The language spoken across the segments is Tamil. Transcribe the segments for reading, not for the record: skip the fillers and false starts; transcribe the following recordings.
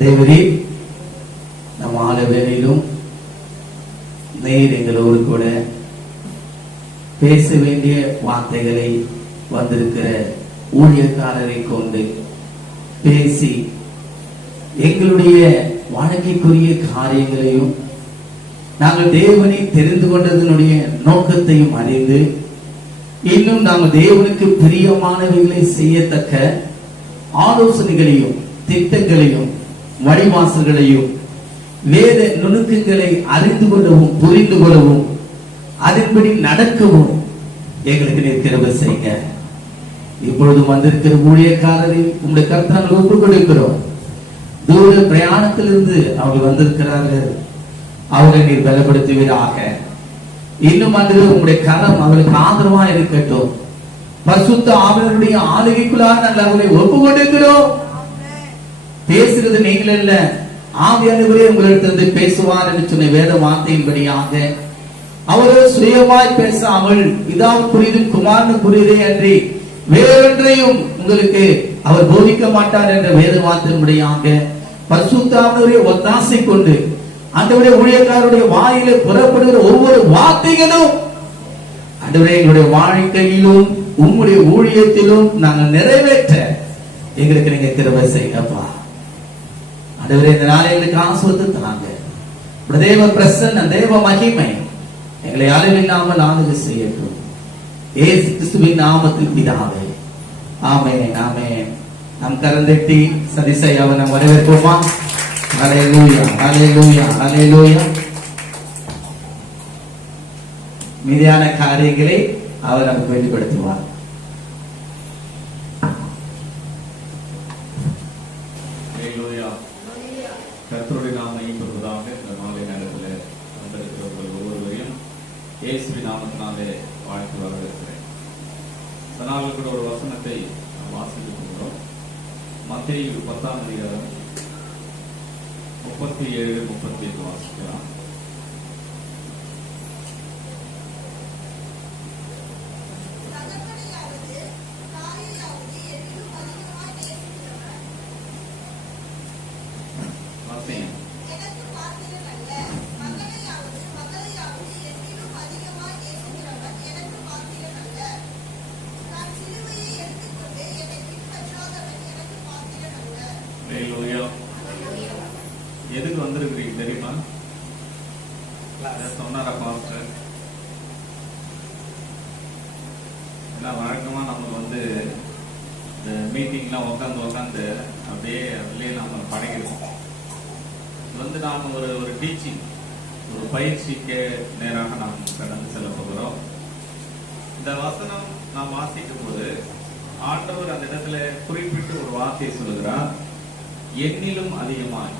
தேவரே, நம் ஆல வேளையிலும் நேர் எங்களோடு கூட பேச வேண்டிய வார்த்தைகளை வந்திருக்கிற ஊழியக்காரரை கொண்டு பேசி எங்களுடைய வாழ்க்கைக்குரிய காரியங்களையும் நாங்கள் தேவனை தெரிந்து கொண்டதனுடைய நோக்கத்தையும் அறிந்து இன்னும் நாங்கள் தேவனுக்கு பிரியமானவைகளை செய்யத்தக்க ஆலோசனைகளையும் திட்டங்களையும் வழிவாசல்களையும் வேத நுணுக்கங்களை அறிந்து கொள்ளவும் புரிந்து கொள்ளவும் அதன்படி நடக்கவும் எங்களுக்கு நீர் கிருபை செய்யுங்க. இப்பொழுது வந்திருக்கிற ஊழியக்காரரை உங்களுடைய கர்த்தரால் ஒப்புக் கொடுக்கிறோம். தூர பிரயாணத்திலிருந்து அவர்கள் வந்திருக்கிறார்கள். அவரை நீர் பலப்படுத்துவீராக. இன்னும் வந்து உங்களுடைய கரம் அவர்களுக்கு ஆதரவா இருக்கட்டும். பரிசுத்த ஆவியானவருடைய ஆளுகைக்குள்ளாக நாங்கள் அவர்களை ஒப்புக் கொடுக்கிறோம். பேசுறது நீங்கள் இல்ல, ஆவியானவரே உங்களிடத்திலிருந்து பேசுவார் என்று சொன்ன வேத வார்த்தையின்படியாக அவரோ சுயமாய் பேசாமல் இதாவது புரிதும் குமாரனு புரிதே அன்றி வேறொன்றையும் உங்களுக்கு அவர் போதிக்க மாட்டார் என்ற வேத வார்த்தையின்படியாக பரிசுத்த ஆவியானவருடைய ஒத்தாசை கொண்டு ஆண்டவரே ஊழியக்காரருடைய வாயிலே புறப்படுகிற ஒவ்வொரு வார்த்தைகளும் ஆண்டவரே எங்களுடைய வாழ்க்கையிலும் உம்முடைய ஊழியத்திலும் நாங்கள் நிறைவேற்ற எங்களுக்கு நீங்க கிருபை செய்யுங்கப்பா. ஆண்டவரே, இந்த நாளை எங்களுக்கு ஆசீர்வாதத்தை தாங்க. தேவ பிரசன்ன தேவ மகிமை எங்களை அளவில்லாமல் ஆளுகை செய்யட்டும். இயேசு கிறிஸ்துவின் நாமத்தில் பிதாவே, ஆமென் ஆமென். நம் கரந்தட்டி சதிசையாவை நாம் வரவேற்போமா? ஹல்லேலூயா ஹல்லேலூயா ஹல்லேலூயா. மீதியான காரியங்களை அவர் நமக்கு வெளிப்படுத்துவார். கர்த்தருடைய நாமம் ஈடுபடுவதாக. இந்த நாளை நேரத்தில் வந்திருக்கிறவர்கள் ஒவ்வொருவரையும் இயேசுவின் நாமத்தினாலே வாழ்த்து வரவேற்கிறேன். அதனால் கூட ஒரு வசனத்தை வாசித்து கொள்கிறோம். மத்தேயு 10ஆம் அதிகாரம் 37-38 வாசிக்கலாம். எதுக்கு வந்திருக்கிறீங்க தெரியுமா? சொன்னாரா பாஸ்டர்? ஏன்னா வழக்கமா நம்ம வந்து இந்த மீட்டிங்லாம் உட்காந்து அப்படியே அதுலயே நம்ம பழகிருக்கோம். வந்து நாம் ஒரு டீச்சிங், ஒரு பயிற்சிக்கு நேராக நாம் கடந்து செல்ல போகிறோம். இந்த வசனம் நாம் வாசிக்கும் போது ஆண்டவர் அந்த இடத்துல குறிப்பிட்டு ஒரு வார்த்தையை சொல்லுகிறார், எண்ணிலும் அதிகமாய்.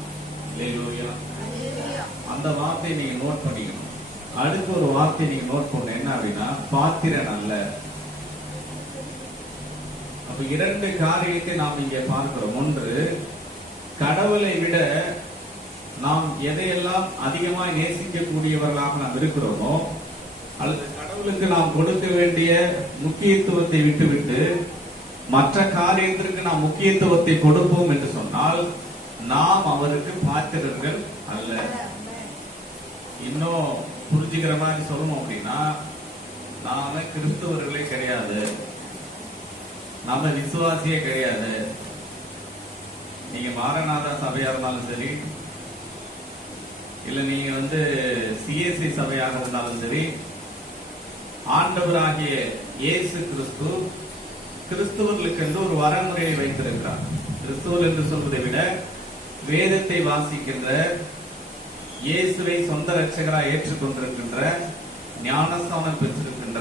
அந்த வார்த்தையை நீங்க நோட் பண்ணிக்கணும். அடுத்து ஒரு வார்த்தையை நீங்க நோட் பண்ண என்ன அப்படின்னா, பாத்திரன் அல்ல. அப்ப இரண்டு காரியத்தை நாம் இங்கே பார்க்கிறோம். ஒன்று, கடவுளை விட நாம் எதையெல்லாம் அதிகமாய் நேசிக்கக்கூடியவர்களாக நாம் இருக்கிறோமோ, அல்லது கடவுளுக்கு நாம் கொடுக்க வேண்டிய முக்கியத்துவத்தை விட்டுவிட்டு மற்ற காரியத்திற்கு நாம் முக்கியத்துவத்தை கொடுப்போம் என்று சொன்னால் நாம் அவருக்கு பாத்திரர்கள் அல்ல. இன்னும் புரிஞ்சுக்கிற மாதிரி சொல்லணும் அப்படின்னா, நாம கிறிஸ்தவர்களே கிடையாது, நாம விசுவாசியே கிடையாது. நீங்க மாரநாதா சபையா இருந்தாலும் சரி, இல்ல நீங்க வந்து சிஎஸ்சி சபையாக இருந்தாலும் சரி, ஆண்டவராகிய இயேசு கிறிஸ்து கிறிஸ்துவர்களுக்கு என்று ஒரு வரமுறையை வைத்திருக்கிறார். கிறிஸ்துவல் என்று சொல்வதை விட வேதத்தை வாசிக்கின்ற, இயேசுவை சொந்த ரட்சகராக ஏற்றுக்கொண்டிருக்கின்ற, ஞானஸ்தானம் பெற்றிருக்கின்ற,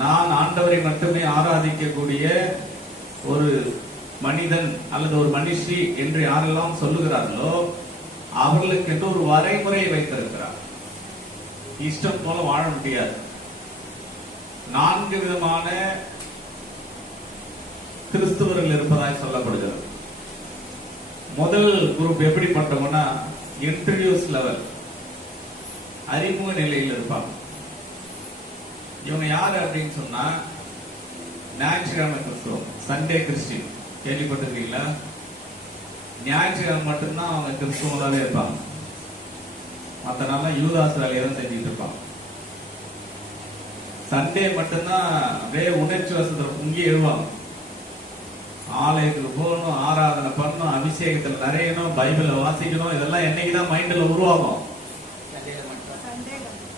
நான் ஆண்டவரை மட்டுமே ஆராதிக்கக்கூடிய ஒரு மனிதன் அல்லது ஒரு மனுஷி என்று யாரெல்லாம் சொல்லுகிறார்களோ அவர்களுக்கு என்று ஒரு வரைமுறையை வைத்திருக்கிறார். இஷ்டம் போல வாழ முடியாது. 4 விதமான கிறிஸ்துவர்கள் இருப்பதாய் சொல்லப்படுகிறது. முதல் குரூப் எப்படிப்பட்டவங்கன்னா, இன்ட்ரடியூஸ் லெவல், அறிமுக நிலையில் இருப்பாங்க. இவங்க யாரு அப்படின்னு சொன்னா, ஞாயிற்றுக்கிழமை கிறிஸ்துவம், சண்டே கிறிஸ்டின். கேள்விப்பட்டிருக்கீங்களா? ஞாயிற்றுக்கிழமை மட்டும்தான் அவங்க கிறிஸ்துவங்களாவே இருப்பாங்க. மற்ற நாள் யூதாஸ் வேலையை தான் செஞ்சுட்டு இருப்பாங்க. சண்டே மட்டும்தான் அப்படியே உணர்ச்சி வசத்துல பொங்கி எழுவாங்க. ஆலயத்துக்கு போகணும், ஆராதனை பண்ணணும், அபிஷேகத்தில் நிறையணும், பைபிளை வாசிக்கணும். இதெல்லாம் என்னைக்குதான் மைண்ட்ல உருவாகும்.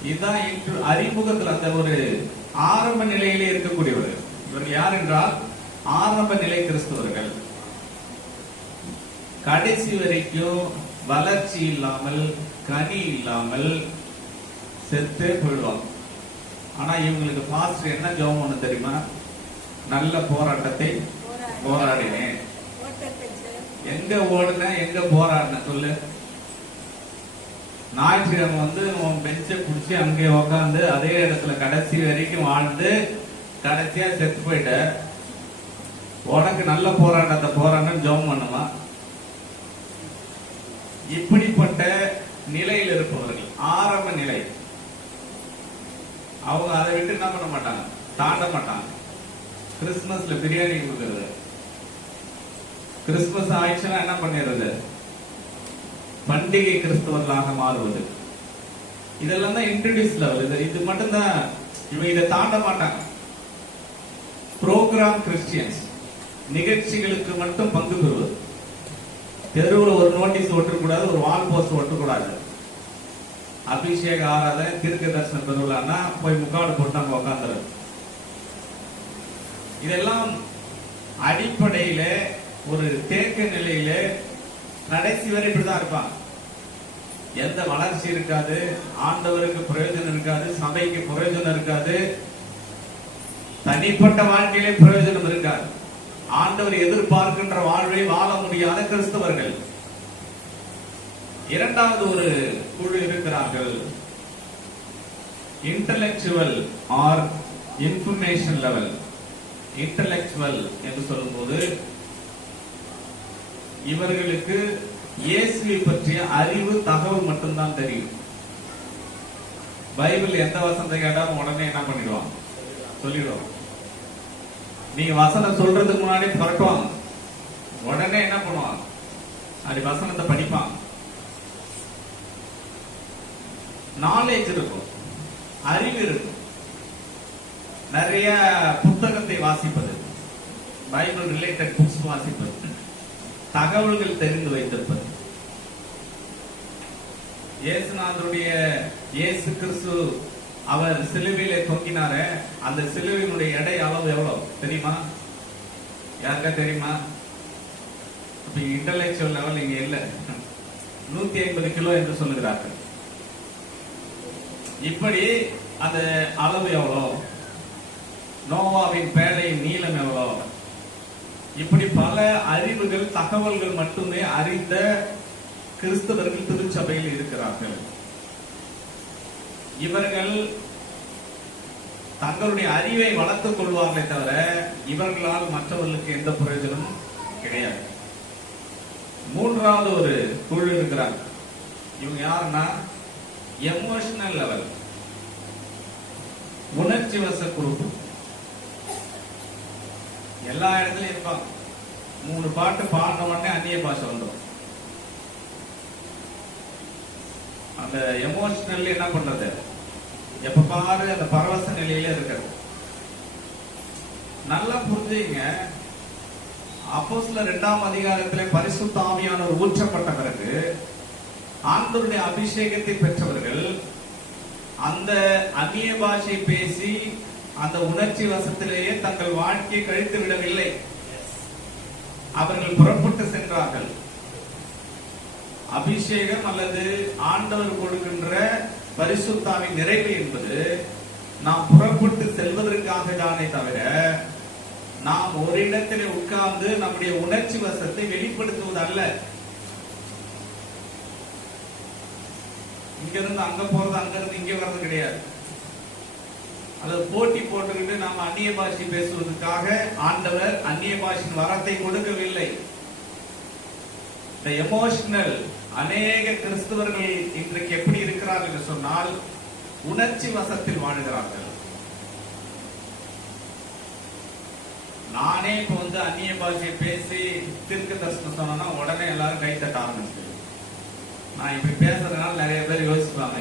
இதுதான் அறிமுகத்தில் அந்த ஒரு ஆரம்ப நிலையிலே இருக்கக்கூடியவர்கள். இவர்கள் யார் என்றால் ஆரம்ப நிலை கிறிஸ்தவர்கள். கடைசி வரைக்கும் வளர்ச்சி இல்லாமல், கனி இல்லாமல் செத்தே போயிடுவாங்க. ஆனா இவங்களுக்கு பாஸ்டர் என்ன ஜெபம் ஒண்ணு தெரியுமா? நல்ல போராட்டத்தை போராடினேன். எங்க ஓடுன, எங்க போராடின சொல்லு. ஞாயிற்றுக்கிழமை வந்து உன் பெஞ்சை பிடிச்சி அங்கே உக்காந்து அதே இடத்துல கடைசி வரைக்கும் வாழ்ந்து கடைசியா செத்து போயிட்ட. உனக்கு நல்ல போராட்டத்தை போராட்டம் ஜெபம் பண்ணுமா? இப்படிப்பட்ட நிலையில் இருப்பவர்கள் ஆரம்ப நிலை. அவங்க அதை விட்டு என்ன பண்ண மாட்டாங்க, தாண்ட மாட்டாங்க. கிறிஸ்துமஸ்ல பிரியாணி கொடுக்கறது, கிறிஸ்துமஸ் ஆயிடுச்சுன்னா என்ன பண்ணிடுறது, பண்டிகை கிறிஸ்தவர்களாக மாறுவது. இதெல்லாம் தான் இன்ட்ரோடியூஸ் லெவல். இது மட்டும்தான் இவங்க இதை தாண்ட மாட்டாங்க. புரோகிராம் கிறிஸ்டியன்ஸ், நிகழ்ச்சிகளுக்கு மட்டும் பங்கு பெறுவது. தெருவில் ஒரு நோட்டீஸ் ஒட்டக்கூடாது, ஒரு வால் போஸ்ட் ஒட்டக்கூடாது. அபிஷேக ஆராதனை, தீர்க்க தரிசனம் பெறுவலான்னா போய் முக்காடு போட்டு அங்க உட்காந்துறது. இதெல்லாம் அடிப்படையில ஒரு தேக்க நிலையில கடைசி வரை இப்படிதான் இருப்பாங்க. எந்த வளர்ச்சி இருக்காது, ஆண்டவருக்கு பிரயோஜனம் இருக்காது, சபைக்கு பிரயோஜனம் இருக்காது, தனிப்பட்ட வாழ்க்கையிலே பிரயோஜனம் இருக்காது. ஆண்டவர் எதிர்பார்க்கின்ற வாழ்வை வாழ முடியாத கிறிஸ்தவர்கள். இரண்டாவது ஒரு குழு இருக்கிறார்கள், intellectual R information level. Intellectual என்று சொல்லும்போது இவர்களுக்கு இயேசுவை பற்றிய அறிவு, தகவல் மட்டும்தான் தெரியும். பைபிள் எந்த வசனத்தை கேட்டாலும் உடனே என்ன பண்ணிடுவாங்க, சொல்லிடுவாங்க. நீங்க வசனம் சொல்றதுக்கு முன்னாடி புரட்டுவாங்க. உடனே என்ன பண்ணுவாங்க, அப்படி வசனத்தை படிப்பாங்க. நாலேஜ் இருக்கும், அறிவு இருக்கும். நிறைய புத்தகத்தை வாசிப்பது, பைபிள் ரிலேட்டட் புக்ஸ் வாசிப்பது, தகவல்கள் தெரிந்து வைத்திருப்பது. இயேசுநாதருடைய இயேசு கிறிஸ்து அவர் சிலுவையிலே தொங்கினார, அந்த சிலுவையினுடைய எடை அளவு எவ்வளவு தெரியுமா? யாருக்கா தெரியுமா? இன்டலெக்சுவல் லெவல் இங்க இல்ல. 150 கிலோ என்று சொல்லுகிறார்கள். இப்படி அந்த அளவு எவ்வளவு, நோவாவின் பேழையின் நீளம் எவ்வளவு, இப்படி பல அறிவுகள், தகவல்கள் மட்டுமே அறிந்த கிறிஸ்தவர்கள் திருச்சபையில் இருக்கிறார்கள். இவர்கள் தங்களுடைய அறிவை வளர்த்துக் கொள்வார்களே தவிர இவர்களால் மற்றவர்களுக்கு எந்த பிரயோஜனமும் கிடையாது. மூன்றாவது ஒரு குழு இருக்கிறார். இவங்க யாருன்னா எமோஷனல் லெவல், உணர்ச்சி வச குரூப். எல்லா இடத்துலயும் இருப்பாங்க. 3 பாட்டு பாடின உடனே அந்நிய பாஷை வந்துடும். அந்த எமோஷனல் என்ன பண்றது, எப்ப பாரு அந்த பரவச நிலையில இருக்கிறது. நல்லா புரிஞ்சுங்க. அப்போஸ்தலர் 2ஆம் அதிகாரத்திலே பரிசுத்த ஆவியானவர் ஊற்றப்பட்ட பிறகு ஆண்டவருடைய அபிஷேகத்தை பெற்றவர்கள் அந்த அந்நிய பாஷை பேசி அந்த உணர்ச்சி வசத்திலேயே தங்கள் வாழ்க்கையை கழித்து விடவில்லை. அவர்கள் புறப்பட்டு சென்றார்கள். அபிஷேகம் அல்லது ஆண்டவர் கொடுக்கின்ற பரிசுத்தாவின் நிறைவு என்பது நாம் புறப்பட்டு செல்வதற்காக தானே தவிர நாம் ஒரு இடத்திலே உட்கார்ந்து நம்முடைய உணர்ச்சி வசத்தை வெளிப்படுத்துவது அல்ல. இங்க இருந்து அங்க போறது, அங்க இருந்து இங்க வர்றது கிடையாது. அல்லது போட்டி போட்டுக்கிட்டு நாம் அந்நிய பாஷை பேசுவதற்காக ஆண்டவர் அந்நிய பாஷையின் வரத்தை கொடுக்கவில்லை. இந்த எமோஷனல் அநேக கிறிஸ்தவர்கள் இன்றைக்கு எப்படி இருக்கிறார்கள் என்று சொன்னால் உணர்ச்சி வசத்தில் வாழுகிறார்கள். நானே இப்ப அந்நிய பாஷையை பேசி தீர்க்க தரிசனம் சொன்னா உடனே எல்லாரும் கை தட்ட ஆரம்பிச்சு. நான் இப்படி பேசுறதுனால நிறைய பேர் யோசிப்பாங்க,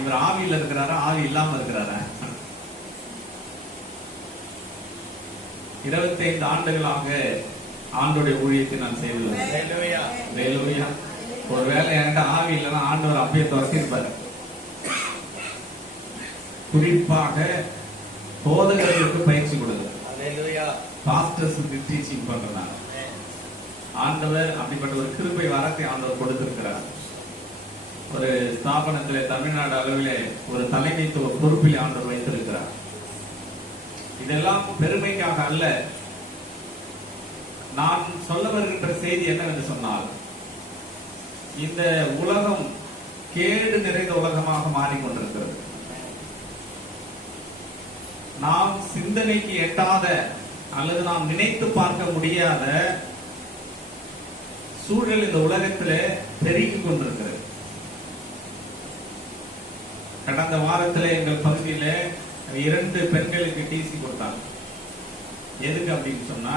இவர் ஆவியில் இருக்கிறாரா ஆவி இல்லாம இருக்கிறாரா? 25 ஆண்டுகளாக ஆண்டோடைய ஊழியத்தை நான் செய்து வருகிறேன். ஒருவேளை என்கிட்ட ஆவி இல்லைன்னா ஆண்டவர் அப்படியே துரத்திருப்பாரு. குறிப்பாக போதகர்களுக்கு பயிற்சி கொடுக்குறார், பாஸ்டர்ஸுக்கு டீச்சிங் பண்றாங்க. ஆண்டவர் அப்படிப்பட்ட ஒரு கிருபை வரத்தை ஆண்டவர் கொடுத்திருக்கிறார். ஒரு ஸ்தாபனத்திலே தமிழ்நாடு அளவிலே ஒரு தலைமைத்துவ பொறுப்பில் ஆண்டவர் வைத்திருக்கிறார். இதெல்லாம் பெருமைக்காக அல்ல. நான் சொல்ல வருகின்ற செய்தி என்னவென்று சொன்னால், இந்த உலகம் கேடு நிறைந்த உலகமாக மாறிக்கொண்டிருக்கிறது. நாம் சிந்தனைக்கு எட்டாத அல்லது நாம் நினைத்து பார்க்க முடியாத சூழல் இந்த உலகத்தில் பெருகிக் கொண்டிருக்கிறது. கடந்த வாரத்தில் எங்கள் பகுதியில 2 பெண்களுக்கு டிசி கொடுத்தாங்க. எதுக்கு அப்படின்னு சொன்னா,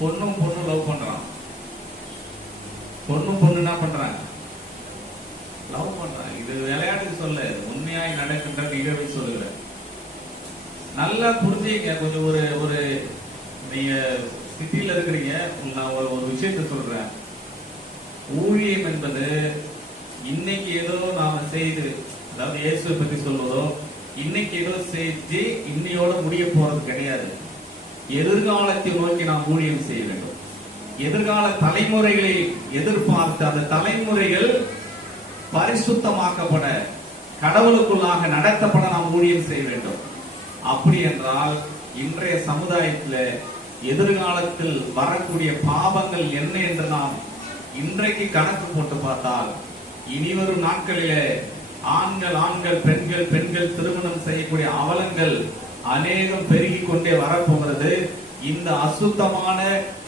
பொண்ணும் லவ் பண்றான். பொண்ணு என்ன பண்றாங்க, லவ் பண்றாங்க. இது விளையாட்டுக்கு சொல்ல, உண்மையாய் நடக்கின்ற நிகழ்வை சொல்லுகிற. நல்லா புரிஞ்சுங்க. கொஞ்சம் ஒரு நீங்க சிட்டியில இருக்கிறீங்க, நான் ஒரு விஷயத்த சொல்றேன். ஊழியம் என்பது இன்னைக்கு ஏதோ நாம செய்து, அதாவது இயேசுவை பத்தி சொல்வதோ இன்னைக்கு ஏதோ செஞ்சு இன்னையோட முடிய போறது கிடையாது. எதிர்காலத்தை நோக்கி நாம் ஊழியம் செய்ய வேண்டும். எதிர்கால தலைமுறைகளை எதிர்பார்த்து அந்த தலைமுறைகள் பரிசுத்தமாக்கப்பட, கடவுளுக்குள்ளாக நடத்தப்பட நாம் ஊழியம் செய்ய வேண்டும். அப்படி என்றால் இன்றைய சமுதாயத்தில் எதிர்காலத்தில் வரக்கூடிய பாவங்கள் என்ன என்று நாம் இன்றைக்கு கணக்கு போட்டு பார்த்தால், இனிவரும் நாட்களிலே ஆண்கள் பெண்கள் திருமணம் செய்யக்கூடிய அவலங்கள் அநேகம் பெருகிக் கொண்டே வரப்போகிறது. இந்த அசுத்தமான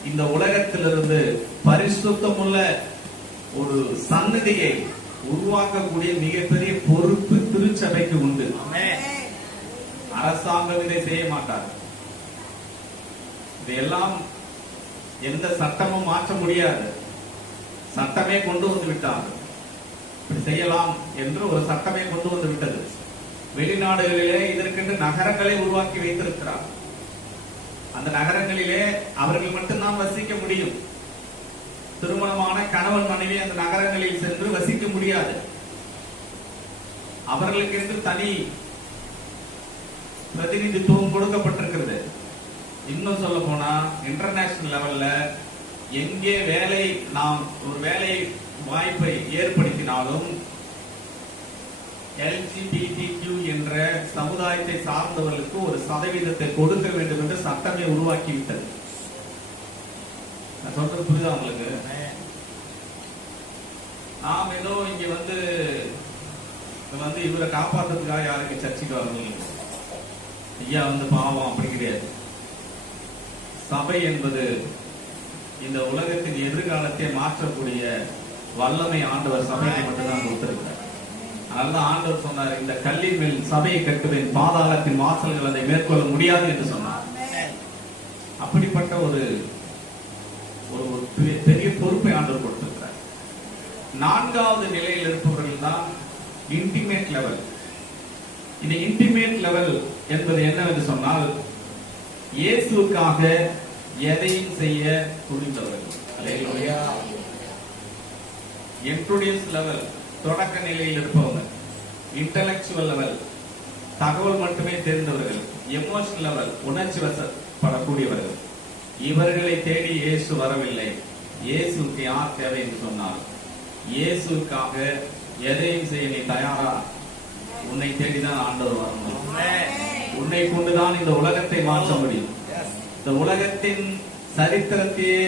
இந்த உலகத்திலிருந்து பரிசுத்தமுள்ள ஒரு சன்னதியை உருவாக்கக்கூடிய மிகப்பெரிய பொறுப்பு திருச்சபைக்கு உண்டு. அரசாங்கம் இதை செய்ய மாட்டார். இதையெல்லாம் எந்த சட்டமும் மாற்ற முடியாது. சட்டமே கொண்டு வந்து விட்டார். இப்படி செய்யலாம் என்று ஒரு சட்டமே கொண்டு வந்து விட்டது. வெளிநாடுகளிலே இதற்கென்று நகரங்களை உருவாக்கி வைத்திருக்கிறார். அந்த நகரங்களிலே அவர்கள் மட்டும்தான் வசிக்க முடியும். திருமணமான கணவன் மனைவி அந்த நகரங்களில் சென்று வசிக்க முடியாது. அவர்களுக்கு என்று தனி பிரதிநிதித்துவம் கொடுக்கப்பட்டிருக்கிறது. இன்னும் சொல்ல போனா இன்டர்நேஷனல் லெவல்ல எங்கே நாம் ஒரு வேலை வாய்ப்பை ஏற்படுத்தினாலும் LGBTQ என்ற சமுதாயத்தை சார்ந்தவர்களுக்கு ஒரு சதவீதத்தை கொடுக்க வேண்டும் என்று சட்டமே உருவாக்கிவிட்டது. நான் சொல்றது புரியுதா உங்களுக்கு? நாம் ஏதோ இங்க வந்து இவரை காப்பாற்றுறதுக்காக யாருக்கு சர்ச்சைக்கு வரணும், ஐயா பாவம் அப்படி கிடையாது. சபை என்பது இந்த உலகத்தின் எதிர்காலத்தை மாற்றக்கூடிய வல்லமை ஆண்டவர் சபையை மட்டும்தான் கொடுத்திருக்கிறார். அதனால ஆண்டவர் சொன்னார், இந்த கல்லின் மேல் சபையை கட்டுவேன், பாதாளத்தின் வாசல்கள் அதை மேற்கொள்ள முடியாது என்று சொன்னார். அப்படிப்பட்ட ஒரு பெரிய பொறுப்பை ஆண்டவர் கொடுத்திருக்கிறார். 4வது நிலையில் இருப்பவர்கள் தான் இன்டிமேட் லெவல். இந்த இன்டிமேட் லெவல் என்பது என்னவென்று சொன்னால், இயேசுவுக்காக எதையும் செய்ய துணிந்தவர்கள். இன்ட்ரோடியூஸ் லெவல் தொடக்க நிலையில் இருப்பவங்க. இன்டலெக்சுவல் லெவல் தகவல் மட்டுமே தெரிந்தவர்கள். எமோஷனல் லெவல் உணர்ச்சி வசப்படக்கூடியவர்கள். இவர்களை தேடி இயேசு வரவில்லை. இயேசுக்கு யார் தேவை என்று சொன்னால், இயேசுக்காக எதையும் செய்ய நீ தயாரா? உன்னை தேடிதான் ஆண்டவர் வரணும். உன்னை கொண்டுதான் இந்த உலகத்தை மாற்ற முடியும். இந்த உலகத்தின் சரித்திரத்தையே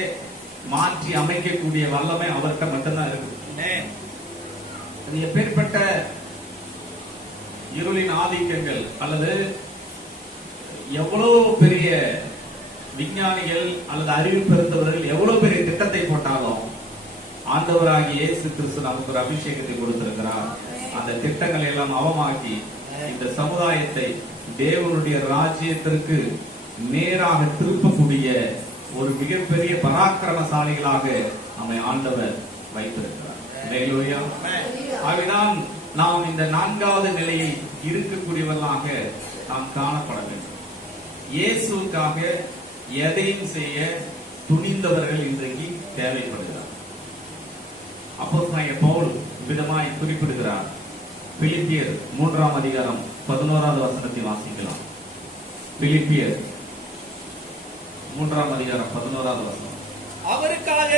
மாற்றி அமைக்கக்கூடிய வல்லமை அவர்கிட்ட மட்டும்தான் இருக்கு. எப்பேற்பட்ட இருளின் ஆதிக்கங்கள் அல்லது எவ்வளவு பெரிய விஞ்ஞானிகள் அல்லது அறிவு பெருந்தவர்கள் எவ்வளவு பெரிய திட்டத்தை போட்டாலும் ஆண்டவராகிய இயேசு கிறிஸ்து நமக்கு ஒரு அபிஷேகத்தை கொடுத்திருக்கிறார். அந்த திட்டங்களை எல்லாம் அவமாக்கி இந்த சமுதாயத்தை தேவனுடைய ராஜ்யத்திற்கு நேராக திருப்பக்கூடிய ஒரு மிகப்பெரிய பராக்கிரமசாலிகளாக நம்மை ஆண்டவர் வைத்திருக்கிறார். அல்லேலூயா. ஆகவேதான் நாம் இந்த 4வது நிலையில் இருக்கக்கூடியவர்களாக நாம் காணப்பட வேண்டும். இயேசுக்காக எதையும் செய்ய துணிந்தவர்கள் இன்றைக்கு தேவைப்படுகிறார். அப்போஸ்தலனாகிய பவுல் விதமாய் குறிப்பிடுகிறார். பிலிப்பியர் 3ஆம் அதிகாரம் 11வது வசனத்தை வாசிக்கலாம். பிலிப்பியர் 3ஆம் அதிகாரம் 11வது வசனம். அவருக்காக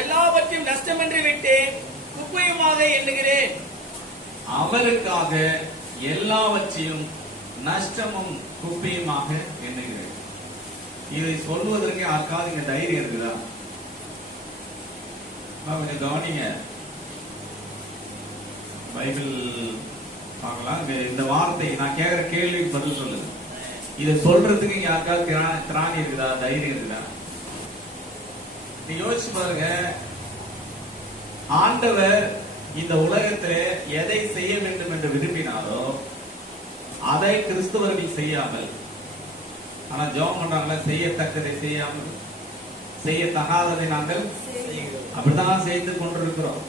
எல்லாவற்றையும் நஷ்டமென்று விட்டு குப்பையுமாக எண்ணுகிறேன். அவருக்காக எல்லாவற்றையும் நஷ்டமும் குப்பையுமாக எண்ணுகிறேன். இதை சொல்வதற்கு யாருக்காவது இங்க தைரியம் இருக்குதா? கொஞ்சம் கவனிங்க. பைபிள் பார்க்கலாம். இந்த வார்த்தை நான் கேட்கிற கேள்விக்கு பதில் சொல்லுங்க. இதை சொல்றதுக்கு யாருக்காவது திராணி இருக்குதா, தைரியம் இருக்குதா? நீ யோசிச்சு பாருங்க. ஆண்டவர் இந்த உலகத்திலே எதை செய்ய வேண்டும் என்று விரும்பினாரோ அதை கிறிஸ்தவர்கள் செய்யாமல், ஆனா ஜெபம் பண்றாங்களா, செய்யத்தக்கதை செய்யாமல் செய்யத்தகாததை நாங்கள் அப்படிதான் செய்து கொண்டிருக்கிறோம்.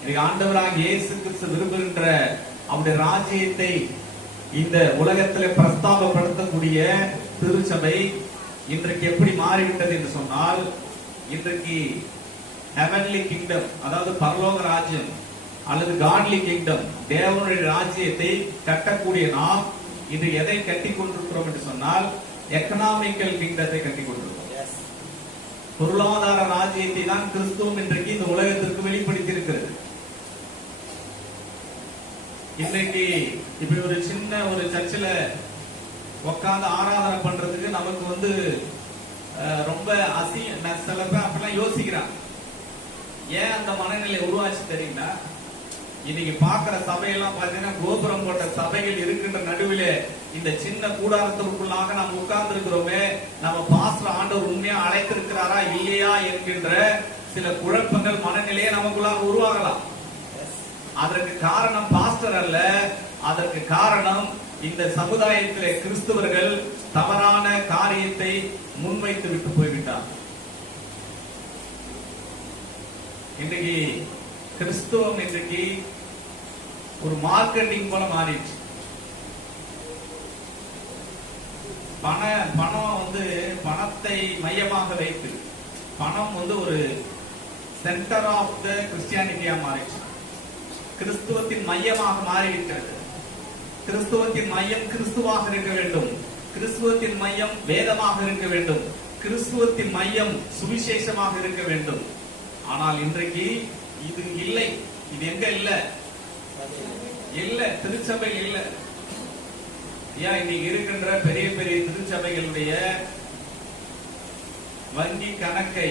இன்னைக்கு ஆண்டவராக இயேசு கிறிஸ்து விரும்புகின்ற அவருடைய ராஜ்யத்தை இந்த உலகத்தில் பிரஸ்தாபப்படுத்தக்கூடிய திருச்சபை இன்றைக்கு எப்படி மாறிவிட்டது என்று சொன்னால், இன்றைக்கு ஹெவன்லி கிங்டம், அதாவது பரலோக ராஜ்யம் அல்லது காட்லி கிங்டம், தேவனுடைய ராஜ்யத்தை கட்டக்கூடிய நாம் இன்று எதை கட்டி கொண்டிருக்கிறோம் என்று சொன்னால், எக்கனாமிக்கல் கிங்டத்தை கட்டி கொண்டிருக்கிறோம். பொருளாதார ராஜ்யத்தை தான் கிறிஸ்துவம் இன்றைக்கு இந்த உலகத்திற்கு வெளிப்படுத்தி இருக்கிறது. இன்றைக்கு இப்படி ஒரு சின்ன ஒரு சர்ச்சில் உட்கார்ந்து ஆராதனை பண்றதுக்கு நமக்கு ரொம்ப சில பேர் அப்படிலாம் யோசிக்கிறாங்க. ஏன் அந்த மனநிலை உருவாச்சு தெரியுங்களா? இன்னைக்கு பாக்குற சபையெல்லாம் பாத்தீங்கன்னா கோபுரம் போட்ட சபைகள் இருக்கின்ற நடுவிலே இந்த சின்ன கூடாரத்திற்குள்ளாக நாம் உட்கார்ந்து இருக்கிறோமே, நம்ம பாஸ்டர் ஆண்டவர் உண்மையா அழைத்திருக்கிறாரா இல்லையா என்கின்ற சில குழப்பங்கள் மனநிலையே நமக்குள்ளாக உருவாகலாம். அதற்கு காரணம் பாஸ்டர் அல்ல, அதற்கு காரணம் இந்த சமுதாயத்திலே கிறிஸ்தவர்கள் தவறான காரியத்தை முன்வைத்து விட்டு போய்விட்டார். இன்றைக்கு கிறிஸ்துவம் இன்றைக்கு ஒரு மார்க்கெட்டிங் போல மாறிடுச்சு. பணம் பணத்தை மையமாக வைத்து பணம் ஒரு சென்டர் ஆஃப் த கிறிஸ்டியானிட்டியா மாறிடுச்சு. கிறிஸ்துவத்தின் மையமாக மாறிவிட்டது. கிறிஸ்துவத்தின் மையம் கிறிஸ்துவாக இருக்க வேண்டும். கிறிஸ்துவத்தின் மையம் வேதமாக இருக்க வேண்டும். கிறிஸ்துவத்தின் மையம் சுவிசேஷமாக இருக்க வேண்டும். ஆனால் இன்றைக்கு இது இல்லை. இது எங்க இல்ல? திருச்சபை இல்ல. ஏன் இன்னைக்கு இருக்கின்ற பெரிய பெரிய திருச்சபைகளுடைய வங்கி கணக்கை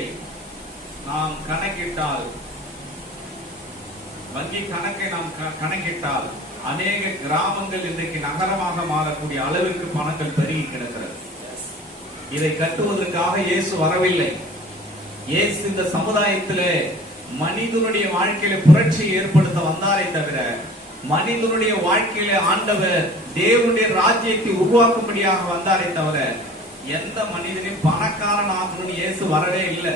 நாம் கணக்கிட்டால் அநேக கிராமங்கள் இன்றைக்கு நகரமாக மாறக்கூடிய அளவிற்கு பணங்கள் பெருகி கிடக்கிறது. இதை கட்டுவதற்காக இயேசு வரவில்லை. இயேசு இந்த சமுதாயத்திலே மனிதனுடைய வாழ்க்கையில புரட்சியை ஏற்படுத்த வந்தாரே தவிர, மனிதனுடைய வாழ்க்கையில ஆண்டவர் தேவனுடைய ராஜ்யத்தை உருவாக்கும்படியாக வந்தாரே தவிர, எந்த மனிதனையும் பணக்காரன் ஆகணும்னு இயேசு வரவே இல்லை.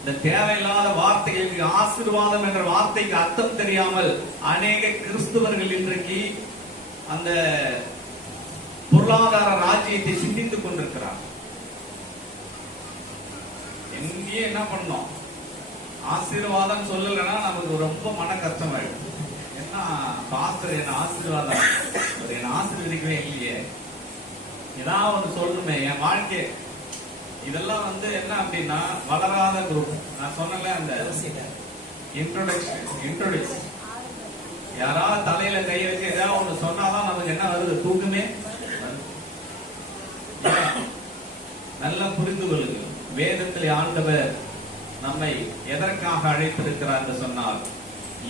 இந்த தேவையில்லாத வார்த்தைகளுக்கு ஆசீர்வாதம் என்ற வார்த்தைக்கு அர்த்தம் தெரியாமல் அநேக கிறிஸ்தவர்கள் இன்றைக்கு அந்த பொருளாதார ராஜ்யத்தை சிந்தித்துக் கொண்டிருக்கிறார். எங்கேயே என்ன பண்ணோம், ஆசீர்வாதம் சொல்லலைன்னா நமக்கு ரொம்ப மன கஷ்டமாயிடும். என்ன பாஸ்டர் என்ன ஆசீர்வாதம், என்ன ஆசீர்வதிக்கவே இல்லையே, ஏதாவது சொல்லணுமே என் வாழ்க்கை. இதெல்லாம் என்ன அப்படின்னா வளராத குரூப். நான் சொன்னல அந்த இன்ட்ரோடக்ஷன் யாராவது தலையில கைய வச்சு ஏதாவது ஒண்ணு சொன்னாதான் நமக்கு என்ன வருது, தூக்கமே. நல்லா புரிந்து கொள்ளுங்க. வேதத்தில் ஆண்டவர் நம்மை எதற்காக அழைத்திருக்கிறார் என்று சொன்னால்,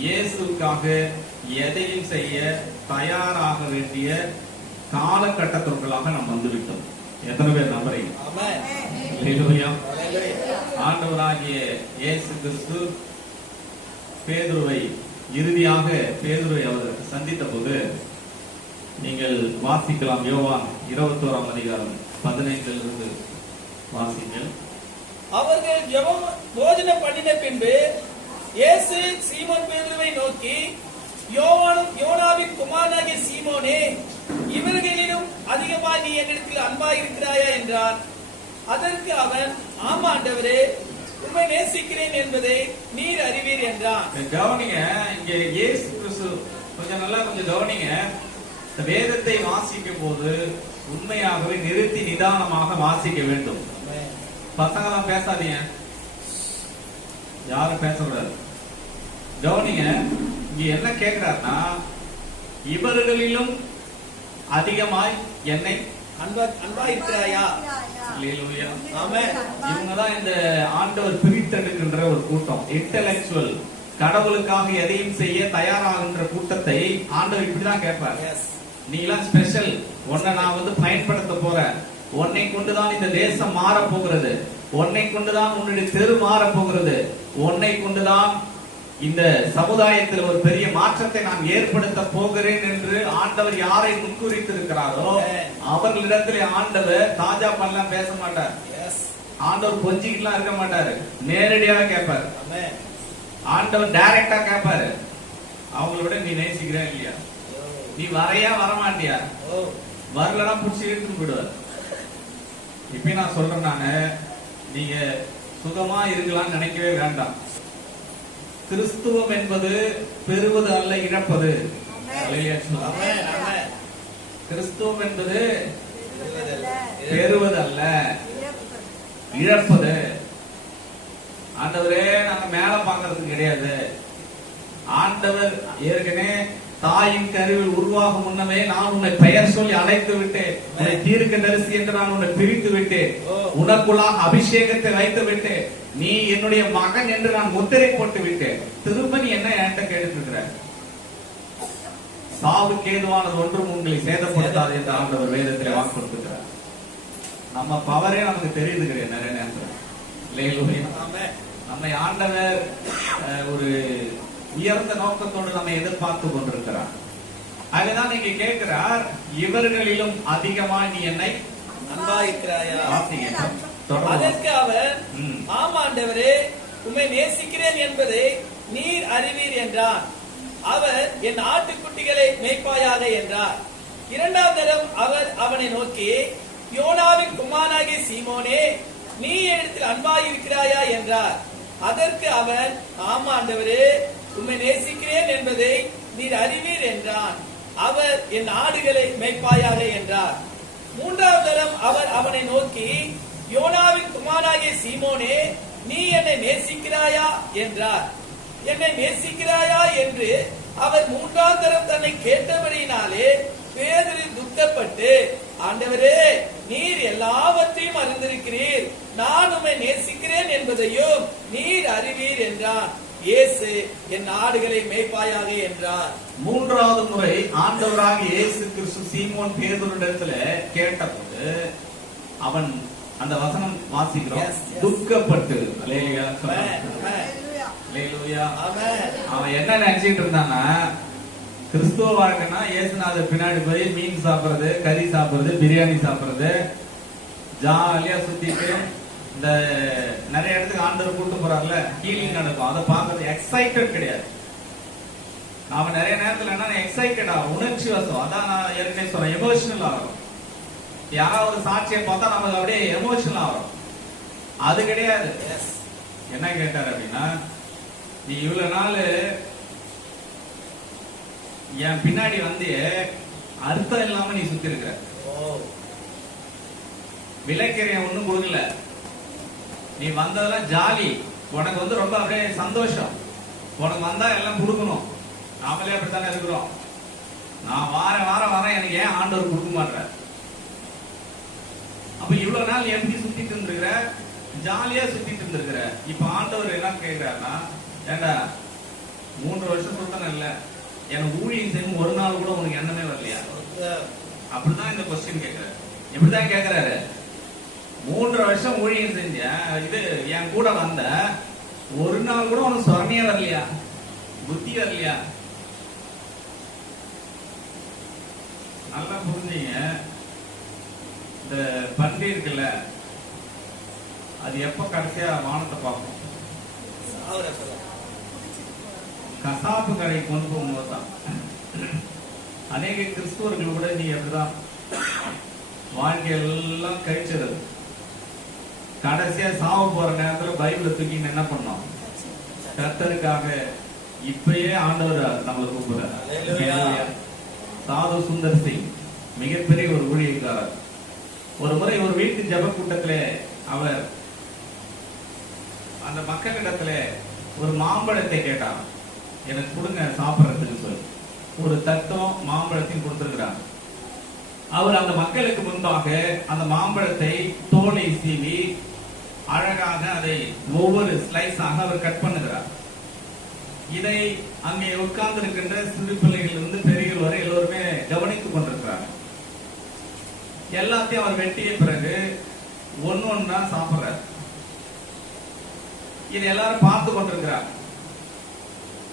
இயேசுக்காக எதையும் செய்ய தயாராக வேண்டிய காலகட்டத்திற்குள்ளாக நாம் வந்துவிட்டோம். எத்தனை பேர் நம்புறீங்க? ஆண்டவராகிய இயேசு கிறிஸ்து இறுதியாக பேதுருவை அவர் சந்தித்த போது நீங்கள் வாசிக்கலாம். யோவான் 21ஆம் அதிகாரம் 15 வாசிங்கள். அவர்கள் ஜெபம் போஜனம் பண்ணின பின்பு இயேசு சீமோன் பேதுருவை நோக்கி, யோனாவின் குமாரனாகிய சீமோனே, இவர்களிலும் அதிகமாய் நீ என்னிடத்தில் அன்பாய் இருக்கிறாயா என்றார். அதற்கு அவன், ஆமா ஆண்டவரே, உம்மை நேசிக்கிறேன் என்பதை நீர் அறிவீர் என்றான். கவனிங்க, இங்க இயேசு கிறிஸ்து கொஞ்சம் கவனிங்க. வேதத்தை வாசிக்கும் போது உண்மையாகவே நிறுத்தி நிதானமாக வாசிக்க வேண்டும். பசங்களாம் பேசாதீங்க, யாரும் பேசக்கூடாது. கவனிங்க, இங்க என்ன கேட்கிறாருன்னா, இவர்களிலும் அதிகமாய் என்னை அன்பா இருக்கிறாயா? இவங்கதான் இந்த ஆண்டவர் பிரித்தெடுக்கின்ற ஒரு கூட்டம். இன்டெலக்சுவல், கடவுளுக்காக எதையும் செய்ய தயாராகின்ற கூட்டத்தை ஆண்டவர் இப்படிதான் கேட்பார். நீ எல்லாம் ஸ்பெஷல், உன்னை நான் பயன்படுத்த போறேன், உன்னை கொண்டுதான் இந்த தேசம் மாற போகிறது, உன்னை கொண்டுதான் உன்னுடைய தெரு மாற போகிறது, உன்னை கொண்டுதான் இந்த சமுதாயத்தில் ஒரு பெரிய மாற்றத்தை நான் ஏற்படுத்த போகிறேன் என்று ஆண்டவர் யாரை முன்குறித்திருக்கிறாரோ அவர்களிடத்திலே ஆண்டவர் தாஜா பண்ணலாம் பேச மாட்டார். ஆண்டவர் கொஞ்சிக்கலாம் இருக்க மாட்டாரு, நேரடியாக கேட்பார். ஆண்டவர் டைரக்டா கேட்பாரு, அவங்களோட நீ நேசிக்கிற இல்லையா, நீ வரையா வரமாட்டியா, வரலன்னா புடிச்சு எடுத்துட்டு போயிடுவார். இப்ப நான் சொல்றேன், நானு நீங்க சுகமா இருக்கலாம்னு நினைக்கவே வேண்டாம். கிறிஸ்துவம் என்பது பெறுவது அல்ல, இழப்பது. கிறிஸ்துவம் என்பது பெறுவது அல்ல, இழப்பது. ஆண்டவரே நாங்க மேல பாக்குறதுக்கு கிடையாது. ஆண்டவர் ஏற்கனவே தாயின் கருவில் உருவாகும் முன்னமே நான் உன்னை பெயர் சொல்லி அழைத்து விட்டேன், உன்னை தீர்க்கதரிசி என்று நான் உன்னை பிரித்து விட்டேன், உனக்குள்ளாக அபிஷேகத்தை வைத்து விட்டேன், நீ என்னுடைய மகன் என்று நான் முத்திரை போட்டு விட்டேன். திரும்ப நீ என்ன என்கிட்ட கேட்டு இருக்கிற? சாவுக்கு ஏதுவானது ஒன்றும் உங்களை சேதப்படுத்தாது என்று ஆண்டவர் வேதத்திலே வாக்கு கொடுத்துக்கிறார். நம்ம பவரே நமக்கு தெரியுது கிடையாது நிறைய நேரத்தில். நம்மை ஆண்டவர் ஒரு உயர்ந்த நோக்கத்தோடு நம்ம எதிர்பார்த்து கொண்டிருக்கிறார். அதுதான் நீங்க கேட்கிறார், இவர்களிலும் அதிகமா நீ என்னை அன்பாயிருக்கிறாயா? அதற்கு அவர், ஆமா ஆண்டவரே, உம்மை நேசிக்கிறேன் என்பதை நீர் அறிவீர் என்றார். அவர், என் ஆட்டுக்குட்டிகளை மேய்ப்பாயாக என்றார். இரண்டாம் தரம் அவர் அவனை நோக்கி, யோனாவின் குமாரனாகிய சீமோனே, நீ என்னிடத்தில் அன்பாயிருக்கிறாயா என்றார். அதற்கு அவன், ஆமா ஆண்டவரே, உம்மை நேசிக்கிறேன் என்பதை நீர் அறிவீர் என்றான். அவர், என் ஆடுகளை மேய்ப்பாயாக என்றார். மூன்றாம் தரம் அவர் அவனை நோக்கி, யோனாவின் குமாரனாகிய சீமோனே, நீ என்னை நேசிக்கிறாயா என்றார். என்னை நேசிக்கிறாயா என்று அவர் மூன்றாம் தரம் தன்னை கேட்டபடியினாலே பேதுரு துக்கப்பட்டு, ஆண்டவரே, நீர் எல்லாவற்றையும் அறிந்திருக்கிறீர், நான் உம்மை நேசிக்கிறேன் என்பதையும் நீர் அறிவீர் என்றான். இயேசு, என் ஆடுகளை மேய்ப்பாயாக என்றார். மூன்றாவது முறை ஆண்டவராக இயேசு கிறிஸ்து சீமோன் பேதுருவிடத்துல கேட்டபோது அவன் அந்த வசனம் வாசிக்கிறோம், துக்கப்பட்டு. அவன் என்ன நினைச்சிட்டு இருந்தான்னா, கிறிஸ்துவ வாழ்க்கைன்னா இயேசுநாதர் பின்னாடி போய் மீன் சாப்பிடுறது, கறி சாப்பிடுறது, பிரியாணி சாப்பிடுறது, ஜாலியா சுத்திட்டு இந்த நிறைய இடத்துக்கு ஆண்டவர் கூட்டு போறாருல, ஹீலிங் நடக்கும், அதை பார்க்கறது எக்ஸைட்டட் கிடையாது. நாம நிறைய நேரத்துல என்ன எக்ஸைட்டட் ஆகும், உணர்ச்சி வசம். அதான் நான் ஏற்கனவே சொல்றேன், எமோஷனல் ஆகும். யாராவது ஒரு சாட்சியை பார்த்தா நமக்கு அப்படியே எமோஷனல் ஆகும். அது கிடையாது. என்ன கேட்டார் அப்படின்னா, நீ இவ்வளவு நாள் என் பின்னாடி வந்து அர்த்தம் இல்லாம நீ சுத்தி இருக்கிற, விலைக்கறிய ஒண்ணும் கொடுக்கல, நீ வந்ததெல்லாம் ஜாலி, உனக்கு ரொம்ப அப்படியே சந்தோஷம், உனக்கு வந்தா எல்லாம் கொடுக்கணும், நாமளே அப்படித்தானே இருக்கிறோம், நான் வாரம் எனக்கு ஏன் ஆண்டவர் கொடுக்க மாட்டேன்? அப்ப இவ்வளவு நாள் எப்படி சுத்திட்டு இருந்திருக்கிற, ஜாலியா சுத்திட்டு இருந்திருக்கிற, இப்ப ஆண்டவர் என்ன கேட்கிறாருன்னா, ஏண்டா 3 வருஷம் சுத்தன இல்ல, எனக்கு ஊழியம் செய்யும் ஒரு நாள் கூட உனக்கு எண்ணமே வரலையா? அப்படிதான் இந்த கொஸ்டின் கேட்கிறாரு. எப்படிதான் கேட்கிறாரு, 3 வருஷம் ஊழியம் செஞ்ச, இது என் கூட வந்த, ஒரு நாள் கூட உனக்கு சொரணையே வரலையா, புத்தி வரலையா? நல்லா புரிஞ்சீங்க. இந்த பன்றி இருக்குல்ல, அது எப்ப கடைசியா வானத்தை பார்க்கும்? கசாப்பு கடை கொண்டு போகும்போது தான். அநேக கிறிஸ்துவர்கள் கூட நீ அப்படிதான் வாழ்க்கையெல்லாம் கழிச்சிருது. கடைசியா சாவ போற நேரத்துல பைபிளை தூக்கி என்ன பண்ணோம்? கர்த்தருக்காக இப்பயே ஆண்டவர் நம்மளை கூப்பிடுறார். சாது சுந்தர் சிங் மிகப்பெரிய ஒரு ஊழியக்காரர். ஒரு முறை ஒரு வீட்டு ஜப கூட்டத்துல அவர் அந்த மக்களிடத்துல ஒரு மாம்பழத்தை கேட்டார், எனக்கு கொடுங்க சாப்பிடறதுக்கு சொல்லி. ஒரு தட்டும் மாம்பழத்தையும் கொடுத்திருக்கிறார். அவர் அந்த மக்களுக்கு முன்பாக அந்த மாம்பழத்தை தோலை சீவி அழகாக அதை ஒவ்வொரு ஸ்லைஸாக அவர் கட் பண்ணுகிறார். இதை அங்கே உட்கார்ந்து இருக்கின்ற சிறு பிள்ளைகள் இருந்து பெரியவர் வரை எல்லோருமே கவனித்துக் கொண்டிருக்கிறார். எல்லாத்தையும் அவர் வெட்டிய பிறகு ஒன்னொன்னா சாப்பிடுறார். இதை எல்லாரும் பார்த்து கொண்டிருக்கிறார்.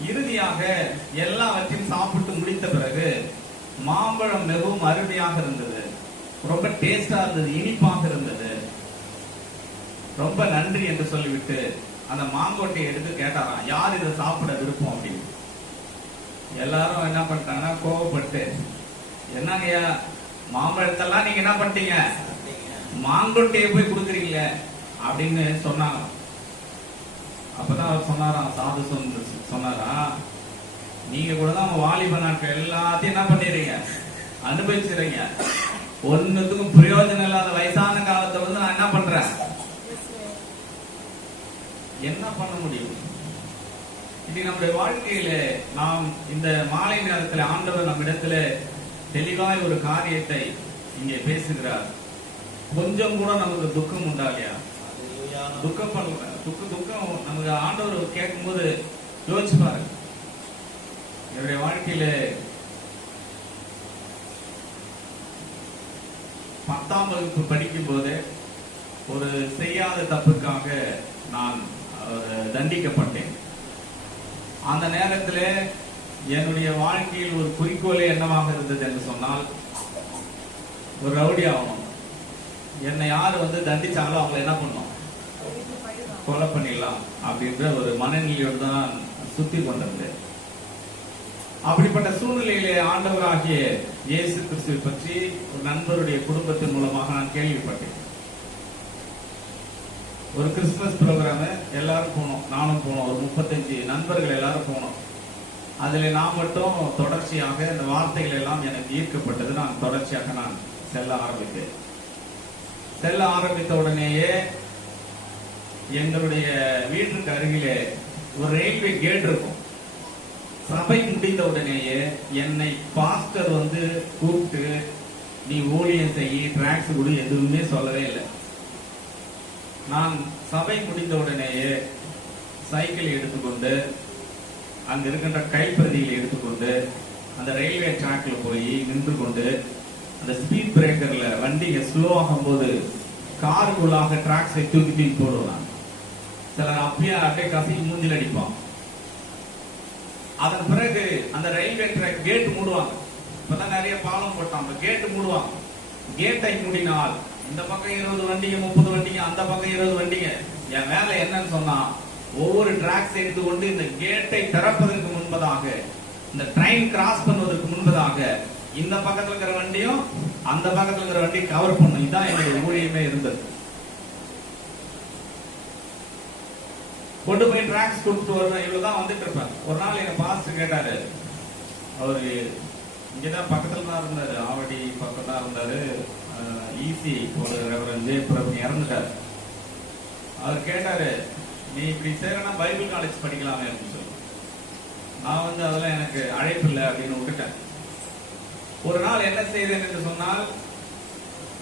இறுதியாக எல்லாவற்றையும் சாப்பிட்டு முடித்த பிறகு மாம்பழம் மிகவும் அருமையாக இருந்தது, ரொம்ப டேஸ்டா இருந்தது, இனிப்பாக இருந்தது, ரொம்ப நன்றி என்று சொல்லிவிட்டு அந்த மாங்கொட்டையை எடுத்து கேட்டாராம், யார் இதை சாப்பிட விருப்பம் அப்படின்னு. எல்லாரும் என்ன பண்ணிட்டாங்கன்னா கோவப்பட்டு, என்னங்கய்யா மாம்பழத்தெல்லாம் நீங்க என்ன பண்ணிட்டீங்க, மாங்கொட்டையை போய் கொடுக்குறீங்கள அப்படின்னு சொன்னாங்க. அப்பதான் அவர் சொன்னாராம், சாது சொன்னாரா, நீங்க கூட தான் உங்க வாலிப நாட்கள் எல்லாத்தையும் என்ன பண்ணிடுறீங்க, அனுபவிச்சுறீங்க. ஒன்னுத்துக்கும் பிரயோஜனம் இல்லாத வயசான காலத்தை வந்து நான் என்ன பண்றேன், என்ன பண்ண முடியும்? இது நம்முடைய வாழ்க்கையில நாம் இந்த மாலை நேரத்தில் ஆண்டவர் நம்மிடத்துல தெளிவாய் ஒரு காரியத்தை இங்கே பேசுகிறார். கொஞ்சம் கூட நமக்கு துக்கம் உண்டா இல்லையா? துக்கம் நமக்கு ஆண்டவர் கேட்கும் போது யோசிச்சு பாருங்க. என்னுடைய வாழ்க்கையில 10ஆம் வகுப்பு படிக்கும் போது ஒரு செய்யாத தப்புக்காக நான் தண்டிக்கப்பட்டேன். அந்த நேரத்தில் என்னுடைய வாழ்க்கையில் ஒரு குறிக்கோளே என்னவாக இருந்தது என்று சொன்னால், ஒரு ரவுடி ஆகணும். என்னை யாரு வந்து தண்டிச்சாங்களோ அவங்களை என்ன பண்ணணும், கொலை பண்ணிடலாம் அப்படின்ற ஒரு மனநிலையோடு தான் சுத்தி கொண்டிருந்தேன். அப்படிப்பட்ட சூழ்நிலையிலே ஆண்டவராகிய இயேசு கிறிஸ்துவை பற்றி ஒரு நண்பருடைய குடும்பத்தின் மூலமாக நான் கேள்விப்பட்டேன். ஒரு கிறிஸ்துமஸ் ப்ரோக்ராம் எல்லாரும் போனோம், நானும் போனோம், ஒரு 35 நண்பர்கள் எல்லாரும் போனோம். அதுல நான் மட்டும் தொடர்ச்சியாக இந்த வார்த்தைகள் எல்லாம் எனக்கு ஈர்க்கப்பட்டது. நான் தொடர்ச்சியாக நான் செல்ல ஆரம்பித்தேன். செல்ல ஆரம்பித்த உடனேயே எங்களுடைய வீட்டுக்கு அருகிலே ஒரு ரயில்வே கேட் இருக்கும். சபை முடிந்த உடனேயே என்னை பாஸ்டர் வந்து கூப்பிட்டு, நீ ஊழியம் செய்ய, டிராக்ஸ் கூட எதுவுமே சொல்லவே இல்லை. நான் சபை முடிந்த உடனேயே சைக்கிள் எடுத்துக்கொண்டு அங்க இருக்கின்ற கைப்பிரதிகளை எடுத்துக்கொண்டு அந்த ரயில்வே டிராக்ல போய் நின்று கொண்டு அந்த ஸ்பீட் பிரேக்கர்ல வண்டிங்க ஸ்லோ ஆகும் போது காருக்குள்ளாக டிராக்ஸை தூக்கி போடுவாங்க. சிலர் அப்பயே அப்படியே கசி மூஞ்சில் அடிப்பான். அதன் பிறகு அந்த ரயில்வே ட்ராக் கேட் மூடுவாங்க. இப்பதான் நிறைய பாலம் போட்டாங்க, கேட் மூடுவாங்க. கேட்டை மூடினால் இந்த பக்கம் 20 வண்டிங்க 30 வண்டிங்க, அந்த பக்கம் 20 வண்டிங்க. என் வேலை என்னன்னு சொன்னா, ஒவ்வொரு டிராக்ஸ் எடுத்துக்கொண்டு இந்த கேட்டை திறப்பதற்கு முன்பதாக, இந்த ட்ரெயின் கிராஸ் பண்ணுவதற்கு முன்பதாக இந்த பக்கத்துல இருக்கிற வண்டியும் அந்த பக்கத்துல இருக்கிற வண்டியை கவர் பண்ணும். இதுதான் என்னுடைய ஊழியமே இருந்தது. கொண்டு போய் டிராக்ஸ் கொடுத்துட்டு வரணும், இவ்வளவுதான் வந்துட்டு இருப்பேன். ஒரு நாள் எங்க பாஸ்டர் கேட்டாரு, அவரு இங்கதான் பக்கத்துல தான் இருந்தாரு, ஆவடி பக்கம் தான் இருந்தாரு, ஈசி ஒரு ரெவரண்ட் ஜெயபிரபு இறந்துட்டாரு. அவர் கேட்டாரு, நீ இப்படி சேரனா பைபிள் காலேஜ் படிக்கலாமே அப்படின்னு சொல்லி. நான் வந்து அதெல்லாம் எனக்கு அழைப்பு இல்லை அப்படின்னு விட்டுட்டேன். ஒரு நாள் என்ன செய்தேன் என்று சொன்னால்,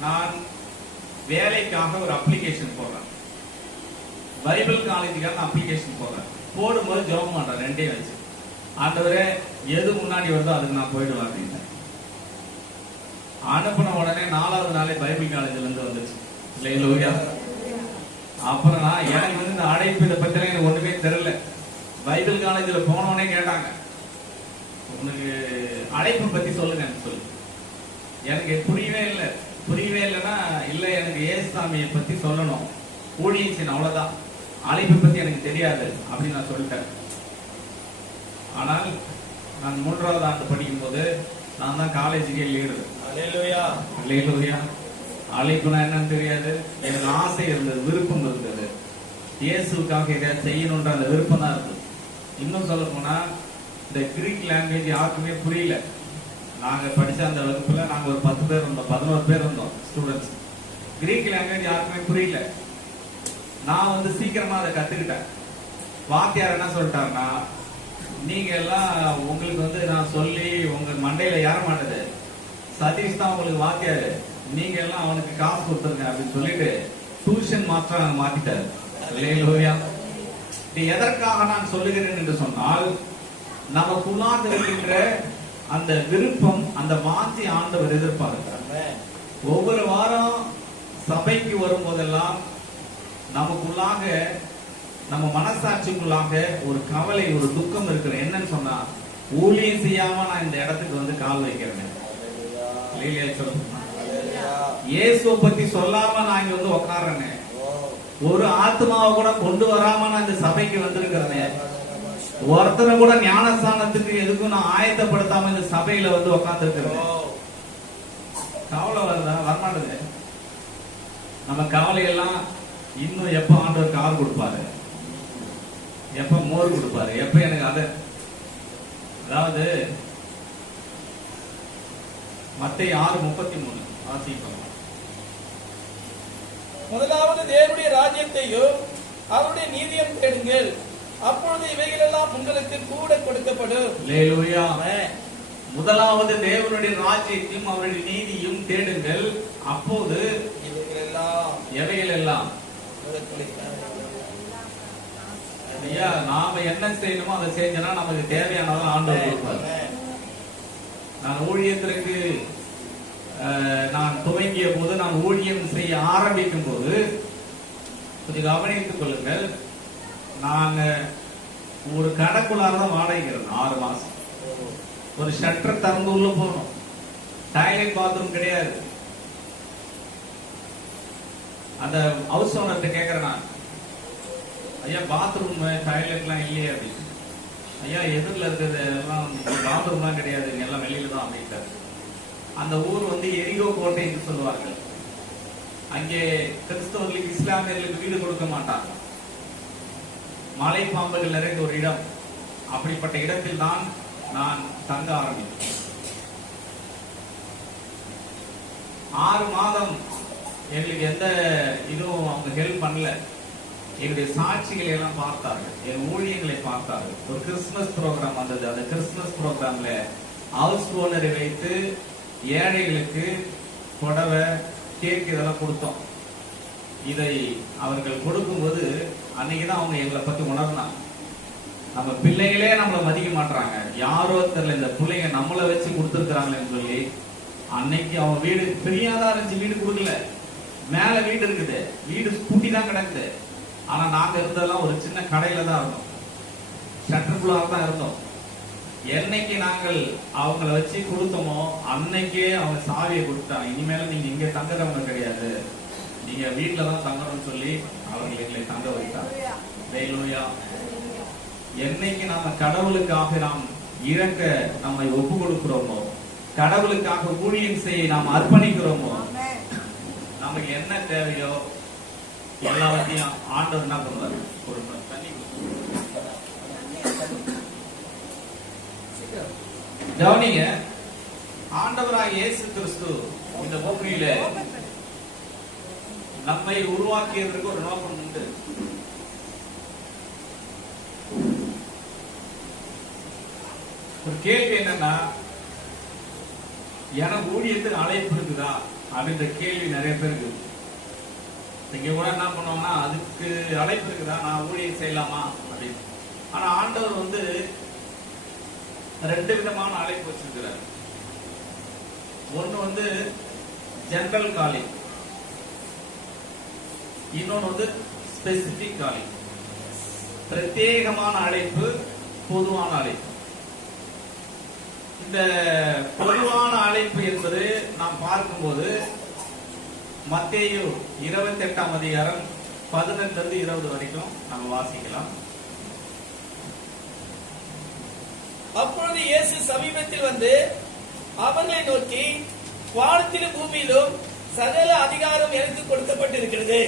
நான் வேலைக்காக ஒரு அப்ளிகேஷன் போடுறேன், பைபிள் காலேஜுக்காக அப்ளிகேஷன் போடுறேன். போடும்போது ஜெபம் பண்றேன், ரெண்டையும் வச்சு, ஆண்டவரே எது முன்னாடி வருதோ அதுக்கு நான் போயிடுவேன் அப்படின்னு. அனுப்பின உடனே 4வது நாளே பைபிள் காலேஜ்ல இருந்து வந்துச்சு. இல்லையா? அப்புறம் நான் எனக்கு வந்து இந்த அழைப்பு இதை பத்தி எனக்கு ஒண்ணுமே தெரியல. பைபிள் காலேஜ்ல போனவனே கேட்டாங்க, உனக்கு அழைப்பு பத்தி சொல்லுங்க சொல்லு. எனக்கு புரியவே இல்லை. புரியவே இல்லைன்னா, இல்ல எனக்கு ஏசுசாமியை பத்தி சொல்லணும், ஊழியம் செய்யணும், அவ்வளவுதான். அழைப்பை பத்தி எனக்கு தெரியாது அப்படின்னு நான் சொல்லிட்டேன். ஆனால் நான் 3வது ஆண்டு படிக்கும் போது நான் தான் காலேஜுக்கே லீடர். அல்லேலூயா. அல்லேலூயா. அழைப்புனா என்னன்னு தெரியாது. எனக்கு ஆசை இருந்தது, விருப்பம் இருந்தது. இயேசுக்காக எதாவது செய்யணுன்ற அந்த விருப்பம் தான் இருந்தது. இன்னும் சொல்ல போனா இந்த கிரீக் லாங்குவேஜ் யாருக்குமே புரியல. நாங்க படிச்ச அந்த வகுப்புல நாங்க ஒரு 10 பேர் இருந்தோம், 11 பேர் இருந்தோம் ஸ்டூடெண்ட்ஸ். கிரீக் லாங்குவேஜ் யாருக்குமே புரியல. நான் வந்து சீக்கிரமா அதை கத்துக்கிட்டேன். வாத்தியார் என்ன சொல்லிட்டாருன்னா, நீங்க எல்லாம் உங்களுக்கு வந்து நான் சொல்லி உங்க மண்டையில ஏற மாட்டது, சதீஷ் தான் உங்களுக்கு வாத்தியாரு, நீங்க எல்லாம் அவனுக்கு காசு கொடுத்துருங்க அப்படின்னு சொல்லிட்டு டியூஷன் மாஸ்டர் நாங்க மாத்திட்டாரு. அல்லேலூயா. இது எதற்காக நான் சொல்லுகிறேன் என்று சொன்னால், நமக்குள்ளாக இருக்கின்ற அந்த விருப்பம், அந்த வாஞ்சி ஆண்டவர் எதிர்பார்க்கிறார். ஒவ்வொரு வாரம் சபைக்கு வரும் போதெல்லாம் நமக்குள்ளாக, நம்ம மனசாட்சிக்குள்ளாக ஒரு கவலை, ஒரு துக்கம் இருக்கிற. என்னன்னு சொன்னா, ஊழியம் செய்யாம நான் இந்த இடத்துக்கு வந்து கால் வைக்கிறேன், இயேசுவை பத்தி சொல்லாம நான் இங்க வந்து உட்கார்றேன், ஒரு ஆத்மாவை கூட கொண்டு வராம நான் இந்த சபைக்கு வந்திருக்கிறேன், ஒருத்தரை கூட ஞானஸ்தானத்துக்கு எதுக்கும் நான் ஆயத்தப்படுத்தாம இந்த சபையில வந்து உட்கார்ந்து இருக்கிறேன். கவலை வருதா? வரமாட்டது. நம்ம கவலையெல்லாம் இன்னும் எப்ப ஆண்டவர் கார் கொடுப்பாரு, எப்ப மோர் கொடுப்பாரு, எப்ப எனக்கு அது. அதாவது மத்தேயு 6:33 வாசிப்போம். முதலாவது தேவனுடைய ராஜ்யத்தையும் அவருடைய நீதியையும் தேடுங்கள், அப்பொழுது இவைகள் எல்லாம் உங்களுக்கு கூட கொடுக்கப்படும். அல்லேலூயா. முதலாவது தேவனுடைய ராஜ்யத்தையும் அவருடைய நீதியும் தேடுங்கள், அப்போது எவைகள் எல்லாம். ஐயா, நாம என்ன செய்யணுமோ அதை செஞ்சோம்னா நமக்கு தேவையானதான் ஆண்டவர் கொடுப்பார். நான் ஊழியத்திற்கு நான் துவங்கிய போது, நான் ஊழியம் செய்ய ஆரம்பிக்கும் போது கொஞ்சம் கவனித்துக் கொள்ளுங்கள், நாங்க ஒரு கடைக்குள்ளாரதான் வாடகைக்கிறோம். 6 மாசம் ஒரு ஷட்டர் திறந்து உள்ள போகணும். டாய்லெட் பாத்ரூம் கிடையாது. அந்த ஹவுஸ் ஓனர்கிட்ட கேட்கிறேன் நான், ஐயா பாத்ரூம் டாய்லெட்லாம் இல்லையே அப்படின்னு. ஐயா எதிரில் இருக்கிறது எல்லாம் பாத்ரூம்லாம் கிடையாது, எல்லாம் வெளியில தான் அமைத்தார். அந்த ஊர் வந்து எரிகோ கோட்டை என்று சொல்லுவார்கள். அங்கே கிறிஸ்தவர்களுக்கு, இஸ்லாமியர்களுக்கு வீடு கொடுக்க மாட்டாங்க. மலை பாம்புகள் நிறைந்த ஒரு இடம். அப்படிப்பட்ட இடத்தில் தான் நான் தங்க ஆரம்பித்தேன். 6 மாதம் எங்களுக்கு எந்த இதுவும் அவங்க ஹெல்ப் பண்ணல. என்னுடைய சாட்சிகளை எல்லாம் பார்த்தார்கள், என் ஊழியங்களை பார்த்தார்கள். ஒரு கிறிஸ்துமஸ் ப்ரோக்ராம் வந்தது. அந்த கிறிஸ்துமஸ் ப்ரோக்ராம்ல ஹவுஸ் ஓனரை வைத்து ஏழைகளுக்கு புடவை, கேக் இதெல்லாம் கொடுத்தோம். இதை அவர்கள் கொடுக்கும்போது அன்னைக்குதான் அவங்க எங்களை பத்தி உணர்ந்தாங்க. நம்ம பிள்ளைகளே நம்மளை மதிக்க மாட்டாங்க, யாரோ தெரியல இந்த பிள்ளைங்க நம்மளை வச்சு கொடுத்துருக்காங்களேன்னு சொல்லி. அன்னைக்கு அவங்க வீடு பெரியாதான் இருந்துச்சு, வீடு கொடுக்கல. மேல வீடு இருக்குது, வீடு கூட்டி தான் கிடக்குது. ஆனா நாங்க இருந்ததெல்லாம் ஒரு சின்ன கடையில தான் இருந்தோம், ஷட்டருக்குள்ளாக தான் இருந்தோம். என்னைக்கு நாங்கள் அவங்கள வச்சு கொடுத்தோமோ அன்னைக்கே அவங்க சாவியை கொடுத்தாங்க. இனிமேல நீங்க இங்க தங்குறவங்க கிடையாது, நீங்க வீட்டுல தான் தங்கணும்னு சொல்லி அவர்கள் எங்களை தங்க வைத்தாங்க. அல்லேலூயா. என்னைக்கு நாம கடவுளுக்காக நாம் இறக்க நம்மை ஒப்பு கொடுக்கிறோமோ, கடவுளுக்காக ஊழியம் செய்ய நாம் அர்ப்பணிக்கிறோமோ, நமக்கு என்ன தேவையோ எல்லாத்தையும் ஆண்டவர் என்ன பண்ணுவாரு, ஒரு தண்ணி கவனிங்க. ஆண்டவராக இயேசு கிறிஸ்து இந்த பூமியில நம்மை உருவாக்கியதற்கு ஒரு நோக்கம் உண்டு. ஒரு கேள்வி என்னன்னா, எனக்கு ஊழியத்துக்கு அழைப்பு இருக்குதா அப்படின்ற கேள்வி நிறைய பேருக்கு. இங்க கூட என்ன பண்ணுவாங்கன்னா, அதுக்கு அழைப்பு இருக்குதா, நான் ஊழியம் செய்யலாமா அப்படின்னு. ஆனா ஆண்டவர் வந்து 2 விதமான அழைப்பு வச்சிருக்கிறார். ஒன்னு வந்து ஜெனரல் காலிங், இன்னொன்னு வந்து ஸ்பெசிபிக் காலிங். பிரத்யேகமான அழைப்பு, பொதுவான அழைப்பு. இந்த பொதுவான அழைப்பு என்பது நாம் பார்க்கும்போது மத்தேயு 28ஆம் அதிகாரம் 18 இருந்து 20 வரைக்கும் நம்ம வாசிக்கலாம். அப்பொழுது இயேசு சமீபத்தில் வந்து அவர்களை நோக்கி, வானத்திலும் பூமியிலும் சகல அதிகாரம் எனக்கு கொடுக்கப்பட்டிருக்கிறது.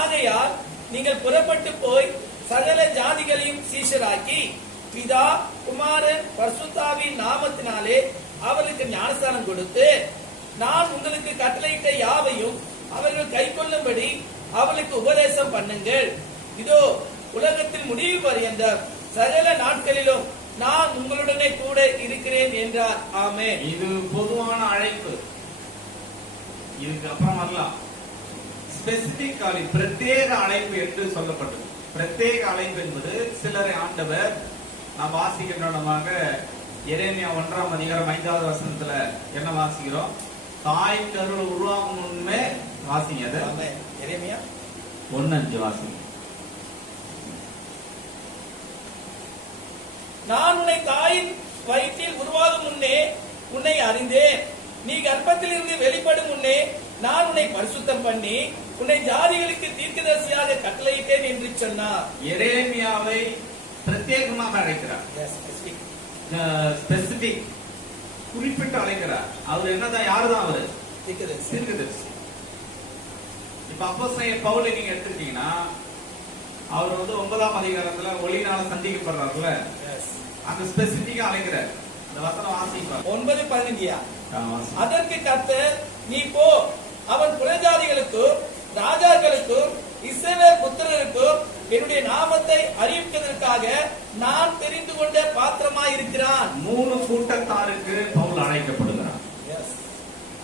ஆகையால் நீங்கள் புறப்பட்டு போய் சகல ஜாதிகளையும் சீஷராக்கி பிதா குமாரன் பரிசுத்தாவின் நாமத்தினாலே அவர்களுக்கு ஞானஸ்தானம் கொடுத்து, நான் உங்களுக்கு கட்டளையிட்ட யாவையும் அவர்கள் கைக்கொள்ளும்படி அவர்களுக்கு உபதேசம் பண்ணுங்கள். இதோ உலகத்தில் முடிவு பரியந்தம் சகல நாட்களிலும் நான் உங்களுடனே கூட இருக்கிறேன் என்றார். ஆமென். இது பொதுவான அழைப்பு. இதுக்கு அப்புறம் வரலாம். ஸ்பெசிபிக் காலிங், பிரத்யேக அழைப்பு என்று சொல்லப்பட்டது. பிரத்யேக அழைப்பு என்பது சிலரை ஆண்டவர் நாம் வாசிக்கின்றனமாக எரேமியா 1ஆம் அதிகாரம் 5வது வசனத்துல என்ன வாசிக்கிறோம்? தாய் கருவில் உருவாகும் முன்னே வாசிங்க. அது எரேமியா 1:5 வாசிங்க. நான் உன்னை தாயின் வயிற்றில் உருவாகும் முன்னே உன்னை அறிந்தேன். நீ கர்ப்பத்தில் இருந்து வெளிப்படும் முன்னே நான் உன்னை பரிசுத்தம் பண்ணி உன்னை ஜாதிகளுக்கு தீர்க்கதரிசியாக கட்டளையிட்டேன் என்று சொன்னார். எரேமியாவை பிரத்யேகமாக அழைக்கிறார். ஸ்பெசிபிக், குறிப்பிட்டு அழைக்கிறார். அவர் என்னதான், யாருதான் அவரு? தீர்க்கதரிசி. இப்ப அப்போஸ்தலன் பவுலை நீங்க எடுத்துக்கிட்டீங்கன்னா, அவர் வந்து 9ஆம் அதிகாரத்துல ஒளியினால சந்திக்கப்படுறாருல, அந்த ஸ்பெசிபிக்கா அழைக்கிறார். அந்த வசனம் வாசிப்பார். 9:15. அதற்கு கர்த்தர், நீ போ, அவன் புறஜாதிகளுக்கும் ராஜாக்களுக்கும் இஸ்ரவேல் புத்திரருக்கும் என்னுடைய நாமத்தை அறிவிப்பதற்காக நான் தெரிந்து கொண்ட பாத்திரமாய் இருக்கிறான். 3 கூட்டத்தாருக்கு பவுல் அழைக்கப்படுகிறார்.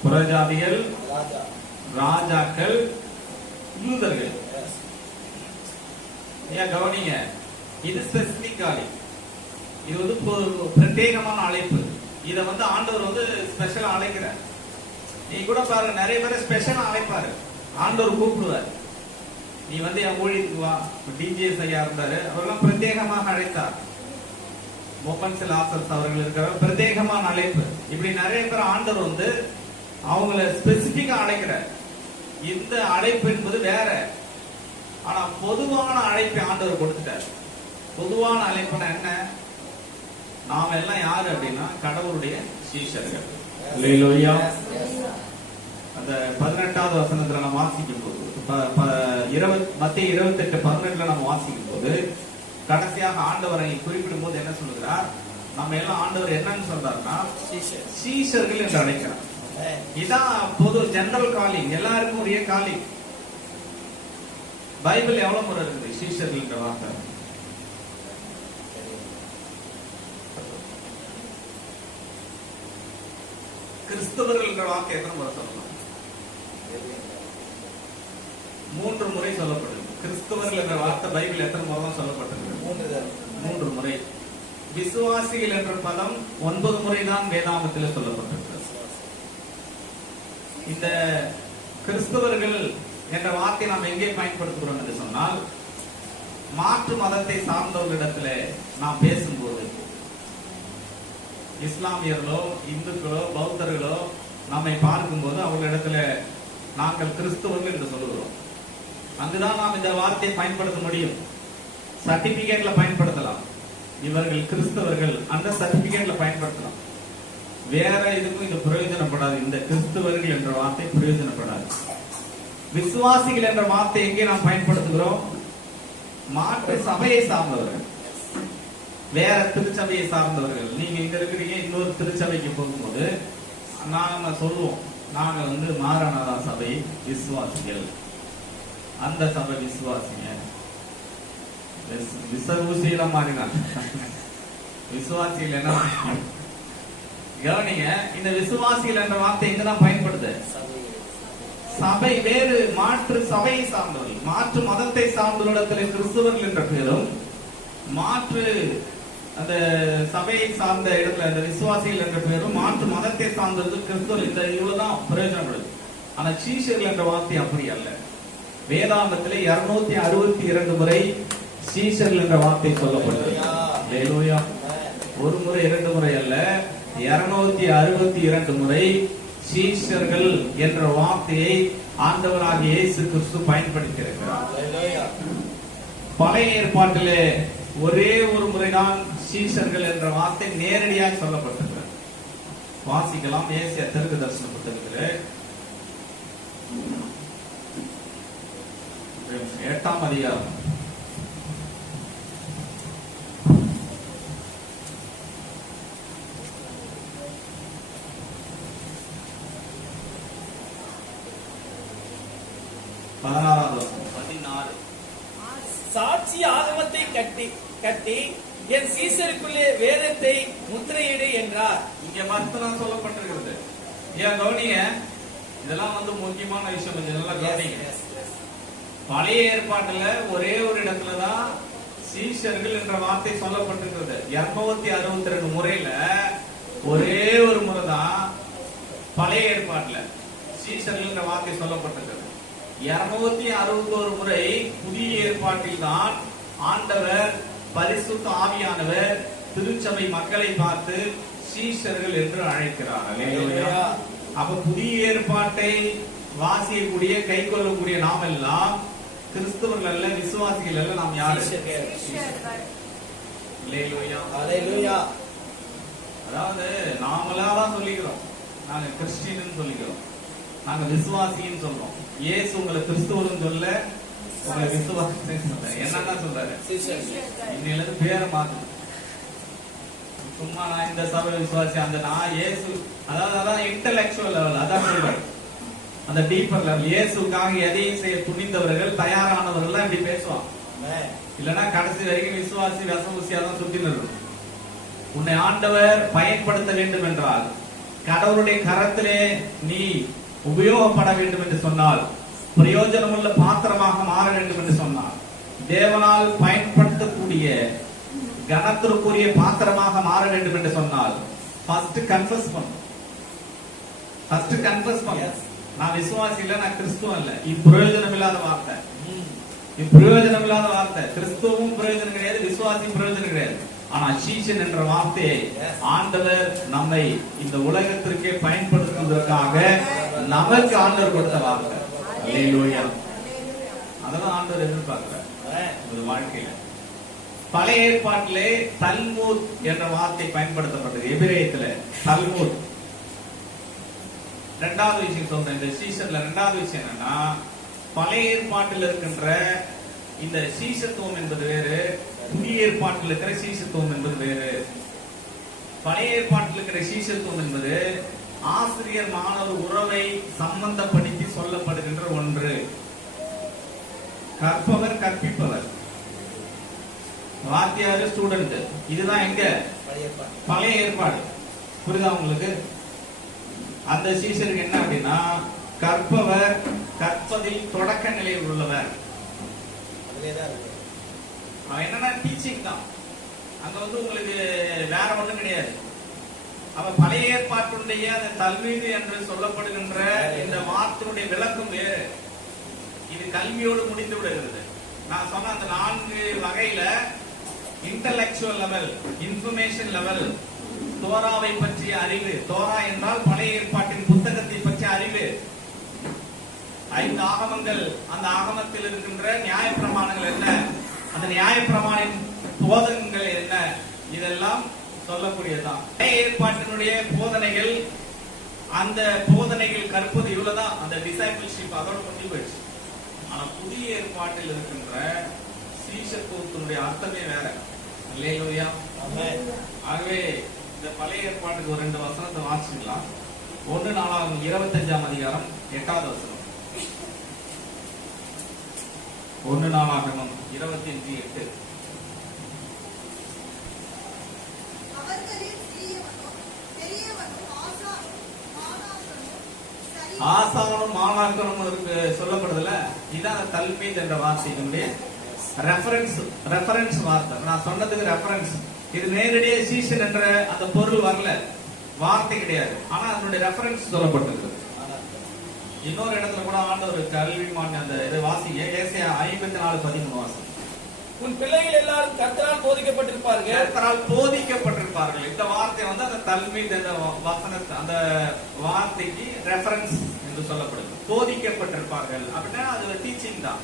புறஜாதிகள், ராஜாக்கள், யூதர்கள். ஏன் கவனிங்க, இது ஸ்பெசிபிக் அழைப்பு. இது வந்து பிரத்யேகமான அழைப்பு. இத வந்து ஆண்டவர் வந்து ஸ்பெஷலா அழைக்கிறார். நீ கூட பாருங்க, நிறைய பேரை ஸ்பெஷலா அழைப்பாரு. ஆண்டவர் கூப்பிடுவார், நீ வந்து என் ஊழியத்துக்கு வா. டிஜிஎஸ் ஐயா இருந்தாரு, அவரெல்லாம் பிரத்யேகமாக அழைத்தார். மொபன்ஸ் லாசர்ஸ் அவர்கள் இருக்கிற பிரத்யேகமான அழைப்பு. இப்படி நிறைய பேர் ஆண்டவர் வந்து அவங்கள ஸ்பெசிபிக்கா அழைக்கிறார். இந்த அழைப்பு என்பது வேற. ஆனா பொதுவான அழைப்பை ஆண்டவர் கொடுத்துட்டார். பொதுவான அழைப்புனா என்ன? நாம எல்லாம் யாரு அப்படின்னா கடவுளுடைய சீஷர்கள். அல்லேலூயா. அந்த 18வது வசனத்துல நம்ம வாசிக்கும் போது, மத்தேயு 28:18 நம்ம வாசிக்கும் போது, கடைசியாக ஆண்டவரை குறிப்பிடும் போது என்ன சொல்லுகிறார்? நம்ம எல்லாம் ஆண்டவர் என்னன்னு சொல்றாருன்னா சீஷர்கள் என்று அழைக்கிறார். இதான் பொது ஜெனரல் காலிங், எல்லாருக்கும் உரிய காலிங். பைபிள் எவ்வளவு முறை இருக்குது சீஷர்கள் என்ற வார்த்தை? கிறிஸ்தவர்கள் என்ற வார்த்தை எத்தனை முறை சொல்லலாம்? 3 முறை சொல்லப்படுது. கிறிஸ்தவர்கள் என்ற வார்த்தை பைபிள் எத்தனை முறை தான் சொல்லப்பட்டிருக்கு? 3 முறை. விசுவாசிகள் என்ற பதம் 9 முறை தான் வேதாகமத்தில் சொல்லப்பட்டிருக்கு. இந்த கிறிஸ்தவர்கள் என்ற வார்த்தை நாம் எங்கே பயன்படுத்துகிறோம் என்று சொன்னால், மாற்று மதத்தை சார்ந்தவர்களிடத்துல நாம் பேசும்போது, இஸ்லாமியர்களோ இந்துக்களோ பௌத்தர்களோ நம்மை பார்க்கும்போது அவர்களிடத்துல நாங்கள் கிறிஸ்தவர்கள் என்று சொல்லுகிறோம். அங்குதான் நாம் இந்த வார்த்தையை பயன்படுத்த முடியும். சர்டிபிகேட்ல பயன்படுத்தலாம், இவர்கள் கிறிஸ்தவர்கள் அந்த சர்டிபிகேட்ல பயன்படுத்தலாம். வேற இதுக்கும் இது பிரயோஜனப்படாது. இந்த கிறிஸ்தவர்கள் என்ற வார்த்தை பிரயோஜனப்படாது. விசுவாசிகள் என்ற வார்த்தை எங்கே நாம் பயன்படுத்துகிறோம்? மாற்று சபையை சார்ந்தவர்கள், வேற திருச்சபையை சார்ந்தவர்கள். நீங்க இங்க இருக்கிறீங்க, இன்னொரு திருச்சபைக்கு போகும்போது நாம சொல்லுவோம், நாங்க வந்து மாரநாதா சபை விசுவாசிகள், அந்த சபை விசுவாசிங்க. விசுவாசிகள மாறினார். விசுவாசிகள் என்ன கவனிங்க, இந்த விசுவாசிகள் என்ற வார்த்தை எங்கதான் பயன்படுது? சபை வேறு, மாற்று சபையை சார்ந்தவர்கள், மாற்று மதத்தை சார்ந்தவர்களிடத்தில் கிறிஸ்தவர்கள் என்ற பெயரும், மாற்று அந்த சபையை சார்ந்த இடத்துல அந்த விசுவாசிகள் என்ற பெயரும், மாற்று மதத்தை சார்ந்தது கிறிஸ்தவர்கள். இந்த இவ்வளவுதான் பிரயோஜனப்படுது. ஆனா சீஷர்கள் என்ற வார்த்தை அப்படி அல்ல. வேதாந்தத்திலே 262 முறை சீஷர்கள் என்ற வார்த்தை சொல்லப்பட்டது. ஒரு முறை 2 முறை அல்ல, 262 முறை சீஷர்கள் என்ற வார்த்தையை ஆண்டவராகிய இயேசு கிறிஸ்து பயன்படுத்தியிருக்கிறார். பழைய ஏற்பாட்டிலே ஒரே ஒரு முறைதான் சீஷர்கள் என்ற வார்த்தை நேரடியாக சொல்லப்பட்டிருக்கிறது. வாசிக்கலாம் ஏசியா தீர்க்கதரிசன புத்தகத்திலே 8ஆம் அதிகாரம். சாட்சி ஆகமத்தை கட்டி என் சீசருக்குள்ளே வேதத்தை முத்திரையிடு என்றார். இங்க மட்டும் சொல்லப்பட்டிருக்கிறது. ஏன் கவனிங்க, இதெல்லாம் முக்கியமான விஷயம். இதெல்லாம் கவனிங்க. பழைய ஏற்பாட்டுல ஒரே ஒரு இடத்துலதான் சீஷர்கள் என்ற வார்த்தை சொல்லப்பட்டிருக்கிறது. 262 முறையில ஒரே ஒரு முறைதான் பழைய ஏற்பாட்டுல சீஷர்கள் என்ற வார்த்தை சொல்லப்பட்டிருக்கிறது. 261 முறை புதிய ஏற்பாட்டில் தான் ஆண்டவர் பரிசுத்த ஆவியானவர் திருச்சபை மக்களை பார்த்து சீஷர்கள் என்று அழைக்கிறார். அப்ப புதிய ஏற்பாட்டை வாசிக்கக்கூடிய கை கொள்ளக்கூடிய நாம் எல்லாம் கிறிஸ்தவர்கள் அல்ல, விசுவாசிகள் அல்ல. நாம் யாரு? அதாவது நாமளாதான் சொல்லிக்கிறோம், நாங்க கிறிஸ்டியன் சொல்லிக்கிறோம், நாங்க விசுவாசின்னு சொல்றோம். இயேசு உங்களை கிறிஸ்துவரும் சொல்ல, உங்களை விசுவாசி சொல்ல. என்னன்னா சொல்றாரு? இன்னையில இருந்து பேரை மாத்து. சும்மா நான் இந்த சபை விசுவாசி, அந்த நான் இயேசு, அதான் இன்டலெக்சுவல் லெவல், அதான் சொல்றாரு. அந்த டீப்பர் லெவல், இயேசுக்காக எதையும் செய்ய துணிந்தவர்கள், தயாரானவர்கள் இப்படி பேசுவான். இல்லன்னா கடைசி வரைக்கும் விசுவாசி வசூசியா தான் சுத்தி நிற்கும். உன்னை ஆண்டவர் பயன்படுத்த வேண்டும் என்றால், கடவுளுடைய கரத்திலே நீ உபயோகப்பட வேண்டும் என்று சொன்னால், பிரயோஜனமுள்ள பாத்திரமாக மாற வேண்டும் என்று சொன்னால், தேவனால் பயன்படுத்தக்கூடிய கனத்திற்குரிய பாத்திரமாக மாற வேண்டும் என்று சொன்னால், ஃபர்ஸ்ட் கன்ஃபஸ் பண்ணு. நான் விசுவாசி இல்ல, நான் கிறிஸ்துவம் இல்ல. இப்பிரயோஜனம் இல்லாத வார்த்தை, இப்பிரயோஜனம் இல்லாத வார்த்தை. கிறிஸ்துவும் பிரயோஜனம் கிடையாது, விசுவாசியும் பிரயோஜனம் கிடையாது. ஆனா சீஷன் என்ற வார்த்தையை ஆண்டவர் நம்மை இந்த உலகத்திற்கே பயன்படுத்துவதற்காக நமக்கு ஆண்டவர் கொடுத்த வார்த்தை. அல்லேலூயா. அதெல்லாம் ஆண்டவர் எதிர்பார்க்கிறார் ஒரு வாழ்க்கையில. பழைய ஏற்பாட்டிலே தல்மூத் என்ற வார்த்தை பயன்படுத்தப்பட்டது. எபிரேயத்துல தல்மூத். இரண்டாவது விஷயம் சொல்றேன், இந்த சீஷன்ல இரண்டாவது விஷயம் என்னன்னா, பழைய ஏற்பாட்டில் இருக்கின்ற இந்த சீஷத்துவம் என்பது வேறு, புதிய ஏற்பாட்டில் இருக்கிற சீஷத்துவம் என்பது வேறு. பழைய ஏற்பாட்டில் இருக்கிற சீஷத்துவம் என்பது ஆசிரியர் மாணவர் உறவை சம்பந்தப்படுத்தி சொல்லப்படுகின்ற ஒன்று. கற்பவர் கற்பிப்பவர், வாத்தியாரு ஸ்டூடெண்ட், இதுதான் எங்க? பழைய ஏற்பாடு. புரியுதா உங்களுக்கு? அந்த சீஷருக்கு என்ன அப்படின்னா, கற்பவர் கற்பதில் தொடக்க நிலையில் உள்ளவர். என்னன்னா டீச்சிங் தான். அங்க உங்களுக்கு வேற ஒண்ணும் கிடையாது. அப்ப பழைய ஏற்பாட்டுடைய அந்த தல்மீது என்று சொல்லப்படுகின்ற இந்த வார்த்தையுடைய விளக்கம் வேறு. இது கல்வியோடு முடிந்து விடுகிறது. நான் சொன்ன அந்த 4 வகையில இன்டலெக்சுவல் லெவல், இன்ஃபர்மேஷன் லெவல், தோராவை பற்றிய அறிவு. தோரா என்றால் பழைய ஏற்பாட்டின் புத்தகத்தை பற்றிய அறிவு. 5 ஆகமங்கள், அந்த ஆகமத்தில் இருக்கின்ற நியாய பிரமாணங்கள் என்ன, அந்த நியாய பிரமாணின் போதகங்கள் என்ன, இதெல்லாம் சொல்லக்கூடியதுதான். பழைய ஏற்பாட்டினுடைய போதனைகள், அந்த போதனைகள் கற்பது இவ்வளவுதான். அந்த டிசைபிள்ஷிப் அதோட முடிஞ்சு போயிடுச்சு. ஆனா புதிய ஏற்பாட்டில் இருக்கின்ற சீஷத்துவத்தினுடைய அர்த்தமே வேற. அல்லேலூயா. ஆகவே இந்த பழைய ஏற்பாட்டுக்கு ஒரு 2 வசனத்தை வாசிக்கலாம். 1 நாளாகமம் 25ஆம் அதிகாரம் 8வது வசனம். 1 நாளாகமம் 25:8. ஆசானும் மாணாக்கனும் இருக்கு சொல்லப்படுதுல. இதான் தல்மீத் என்ற வார்த்தையினுடைய ரெஃபரன்ஸ் வார்த்தை. நான் சொன்னதுக்கு ரெஃபரன்ஸ். இது நேரடியே சீஷன் என்ற அந்த பொருள் வரல, வார்த்தை கிடையாது. ஆனா அதனுடைய ரெஃபரன்ஸ் சொல்லப்பட்டிருக்கு. இன்னொரு இடத்துல கூட ஆண்டவர் கல்விமான் அந்த இதை வாசிங்க. ஏசாயா 54:13 வாசம். உன் பிள்ளைகள் எல்லாரும் கர்த்தரால் போதிக்கப்பட்டிருப்பார்கள். கர்த்தரால் போதிக்கப்பட்டிருப்பார்கள். இந்த வார்த்தை வந்து அந்த தல்மீத் என்ற வசனத்தை அந்த வார்த்தைக்கு ரெஃபரன்ஸ் என்று சொல்லப்படுது. போதிக்கப்பட்டிருப்பார்கள் அப்படின்னா அது டீச்சிங் தான்.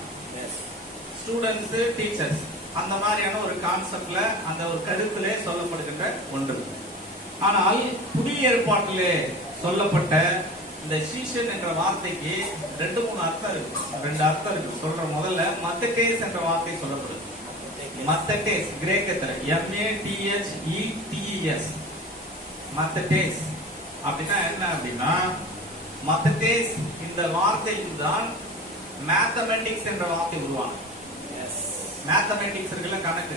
ஸ்டூடெண்ட்ஸ் டீச்சர்ஸ் அந்த மாதிரியான ஒரு கான்செப்ட்ல அந்த ஒரு கருத்திலே சொல்லப்படுகின்ற ஒன்று. ஆனால் புதிய ஏற்பாட்டிலே சொல்லப்பட்ட இந்த சீஷன் என்ற வார்த்தைக்கு 2-3 அர்த்தம் இருக்கு. 2 அர்த்தம் இருக்கு. சொல்ற முதல்ல மத்தேஸ் என்ற வார்த்தை சொல்லப்படுது. மத்தேஸ் கிரேக்கத்துல MATHETES மத்தேஸ் அப்படின்னா என்ன அப்படின்னா மத்தேஸ் இந்த வார்த்தையில் தான் மேத்தமெட்டிக்ஸ் என்ற வார்த்தை உருவானது. மேத்தமெட்டிக்ஸ் இருக்குல்ல, கணக்கு,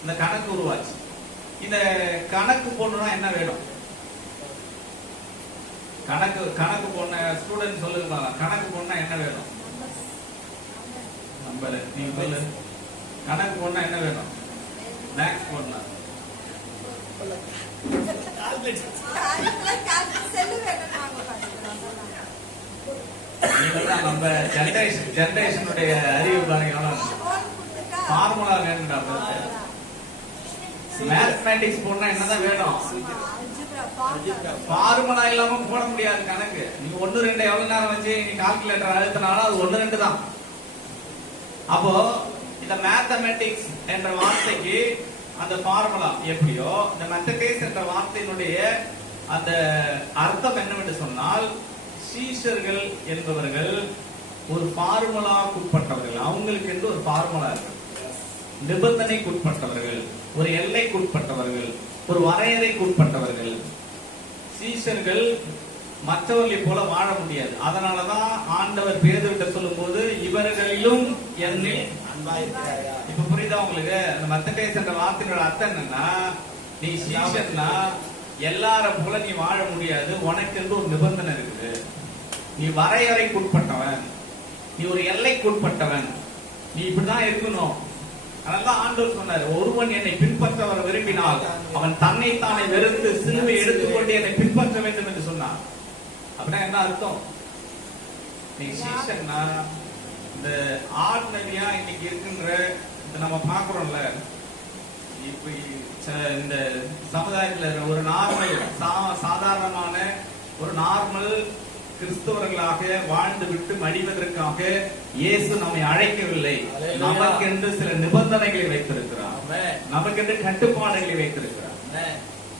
இந்த கணக்கு உருவாச்சு. இந்த கணக்கு போடணும்னா என்ன வேணும்? கணக்கு போன ஸ்டூடெண்ட் சொல்லுங்க, கணக்கு போனா என்ன வேணும்? நம்பர். நீங்க சொல்லு, கணக்கு போனா என்ன வேணும்? மேக்ஸ் போடனா நம்ம ஜெனரேஷனுடைய அறிவு பாருங்க. ஃபார்முலா வேணும்டா. மேத்தமேட்டிக்ஸ் போடனா என்னதான் வேணும்? ஃபார்முலா இல்லாம போட முடியாது கணக்கு. நீங்க 1-2 எவ்வளவு நேரம் வச்சு நீ கால்குலேட்டர் அழுத்தினாலும் அது 1-2 தான். அப்போ இந்த மேத்தமேட்டிக்ஸ் என்ற வார்த்தைக்கு அந்த ஃபார்முலா எப்படியோ, இந்த மத்தேஸ் என்ற வார்த்தையினுடைய அந்த அர்த்தம் என்னவென்று சொன்னால், சீஷர்கள் என்பவர்கள் ஒரு ஃபார்முலாக்குட்பட்டவர்கள். அவங்களுக்கு என்று ஒரு ஃபார்முலா இருக்கு. நிபந்தனைக்குட்பட்டவர்கள், ஒரு எல்லைக்குட்பட்டவர்கள், ஒரு வரையறைக்குட்பட்டவர்கள். சீஷர்கள் மற்றவர்களை போல வாழ முடியாது. அதனாலதான் ஆண்டவர் பேதுருவிட்ட சொல்லும் போது இவர்களிலும் என்னில் அன்பாயிருக்கிறாயா. இப்ப புரியுதா உங்களுக்கு? அந்த மத்தேஸ் என்ற வார்த்தையோட அர்த்தம் என்னன்னா, நீ சீஷன்னா எல்லார போல நீ வாழ முடியாது. உனக்கு என்று ஒரு நிபந்தனை இருக்குது. நீ வரையறைக்குட்பட்டவன், நீ ஒரு எல்லைக்குட்பட்டவன், நீ இப்படிதான் இருக்கணும். அதனால ஆண்டவர் சொன்னார், ஒருவன் என்னை பின்பற்ற வர விரும்பினால் அவன் தன்னைத்தானே வெறுத்து சிலுவை எடுத்துக்கொண்டு என்னை பின்பற்ற வேண்டும் என்று சொன்னார். அப்படின்னா என்ன அர்த்தம்? நீ சீஷன்னா இந்த ஆர்டினரியா இன்னைக்கு இருக்கின்ற நம்ம பாக்குறோம்ல, இப்ப இந்த சமுதாயத்துல ஒரு நார்மல் சாதாரணமான ஒரு நார்மல் கிறிஸ்தவர்களாக வாழ்ந்து விட்டு மடிவதற்காக இயேசு நம்மை அழைக்கவில்லை. நமக்கென்று சில நிபந்தனைகளை வைத்திருக்கிறார், நமக்கென்று கட்டுப்பாடுகளை வைத்திருக்கிறார்.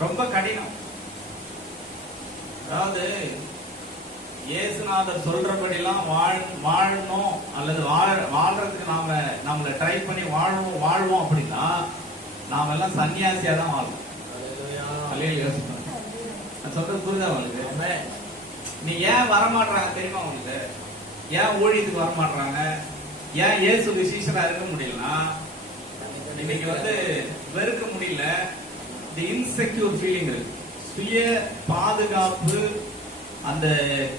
ரொம்ப கடினம். அதாவது இயேசுநாதர் சொல்றபடி எல்லாம் வாழணும் அல்லது வாழ்றதுக்கு நம்மளை ட்ரை பண்ணி வாழ்வோம் அப்படின்னா நாம எல்லாம் சன்னியாசியா தான் வாழ்வோம். நான் சொல்றது புரியுதா உங்களுக்கு? நீ ஏன் வரமாட்டாங்க தெரியுமா உங்களுக்கு? ஏன் ஊழியத்துக்கு வரமாட்டாங்க? ஏன் இயேசு விசேஷரா இருக்க முடியலன்னா, இன்னைக்கு வந்து வெறுக்க முடியல. தி இன்செக்யூர் ஃபீலிங் இருக்கு. சுய பாதுகாப்பு அந்த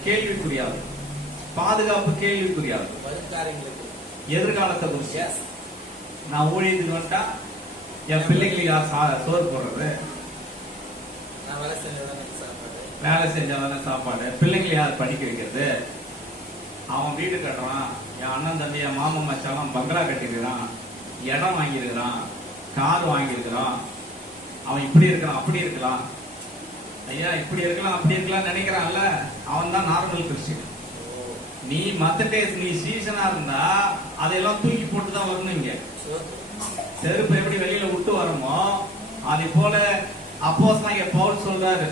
கேள்விக்குரியாது. பாதுகாப்பு கேள்விக்குரியாது. எதிர்காலத்தை குறிச்சு நான் ஊழியத்துக்கு வந்துட்டா என் பிள்ளைங்களுக்கு யார் சோறு போடுறது? வேலை செஞ்சாதானே சாப்பாடு. பிள்ளைங்களை யார் படிக்க வைக்கிறது? அவன் வீடு கட்டுறான், என் அண்ணன் தம்பி என் மாமன் மச்சாலாம் பங்களா கட்டிருக்கிறான், இடம் வாங்கியிருக்கிறான், கார் வாங்கியிருக்கிறான், அவன் இப்படி இருக்கலாம் அப்படி இருக்கலாம். ஐயா இப்படி இருக்கலாம் அப்படி இருக்கலாம் நினைக்கிறான்ல, அவன் தான் நார்மல் கிறிஸ்டியன். நீ மத்தேஸ் நீ சீசனா இருந்தா அதையெல்லாம் தூக்கி போட்டுதான் வரணும். இங்க செருப்பு எப்படி வெளியில விட்டு வரமோ அதே போல அப்போஸ்தலனாகிய பவுல் சொல்றாரு,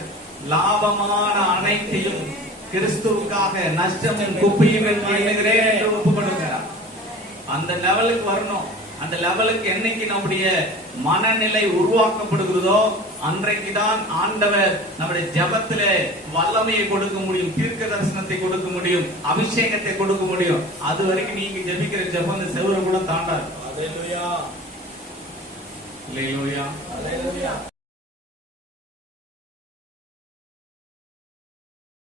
லாபமான அனைத்தையும் கிறிஸ்துவுக்காக நஷ்டமும் குப்பையும் எண்ணுகிறேன் என்று ஒப்பு கொடுக்கிறார். அந்த லெவலுக்கு வரணும். அந்த லெவலுக்கு என்னைக்கு நம்முடைய மனநிலை உருவாக்கப்படுகிறதோ அன்றைக்குதான் ஆண்டவர் நம்முடைய ஜெபத்திலே வல்லமையை கொடுக்க முடியும், தீர்க்க தரிசனத்தை கொடுக்க முடியும், அபிஷேகத்தை கொடுக்க முடியும். அது வரைக்கும் நீங்க ஜெபிக்கிற ஜெபம் அந்த செவுரை கூட தாண்டாது. அல்லேலூயா, அல்லேலூயா, அல்லேலூயா.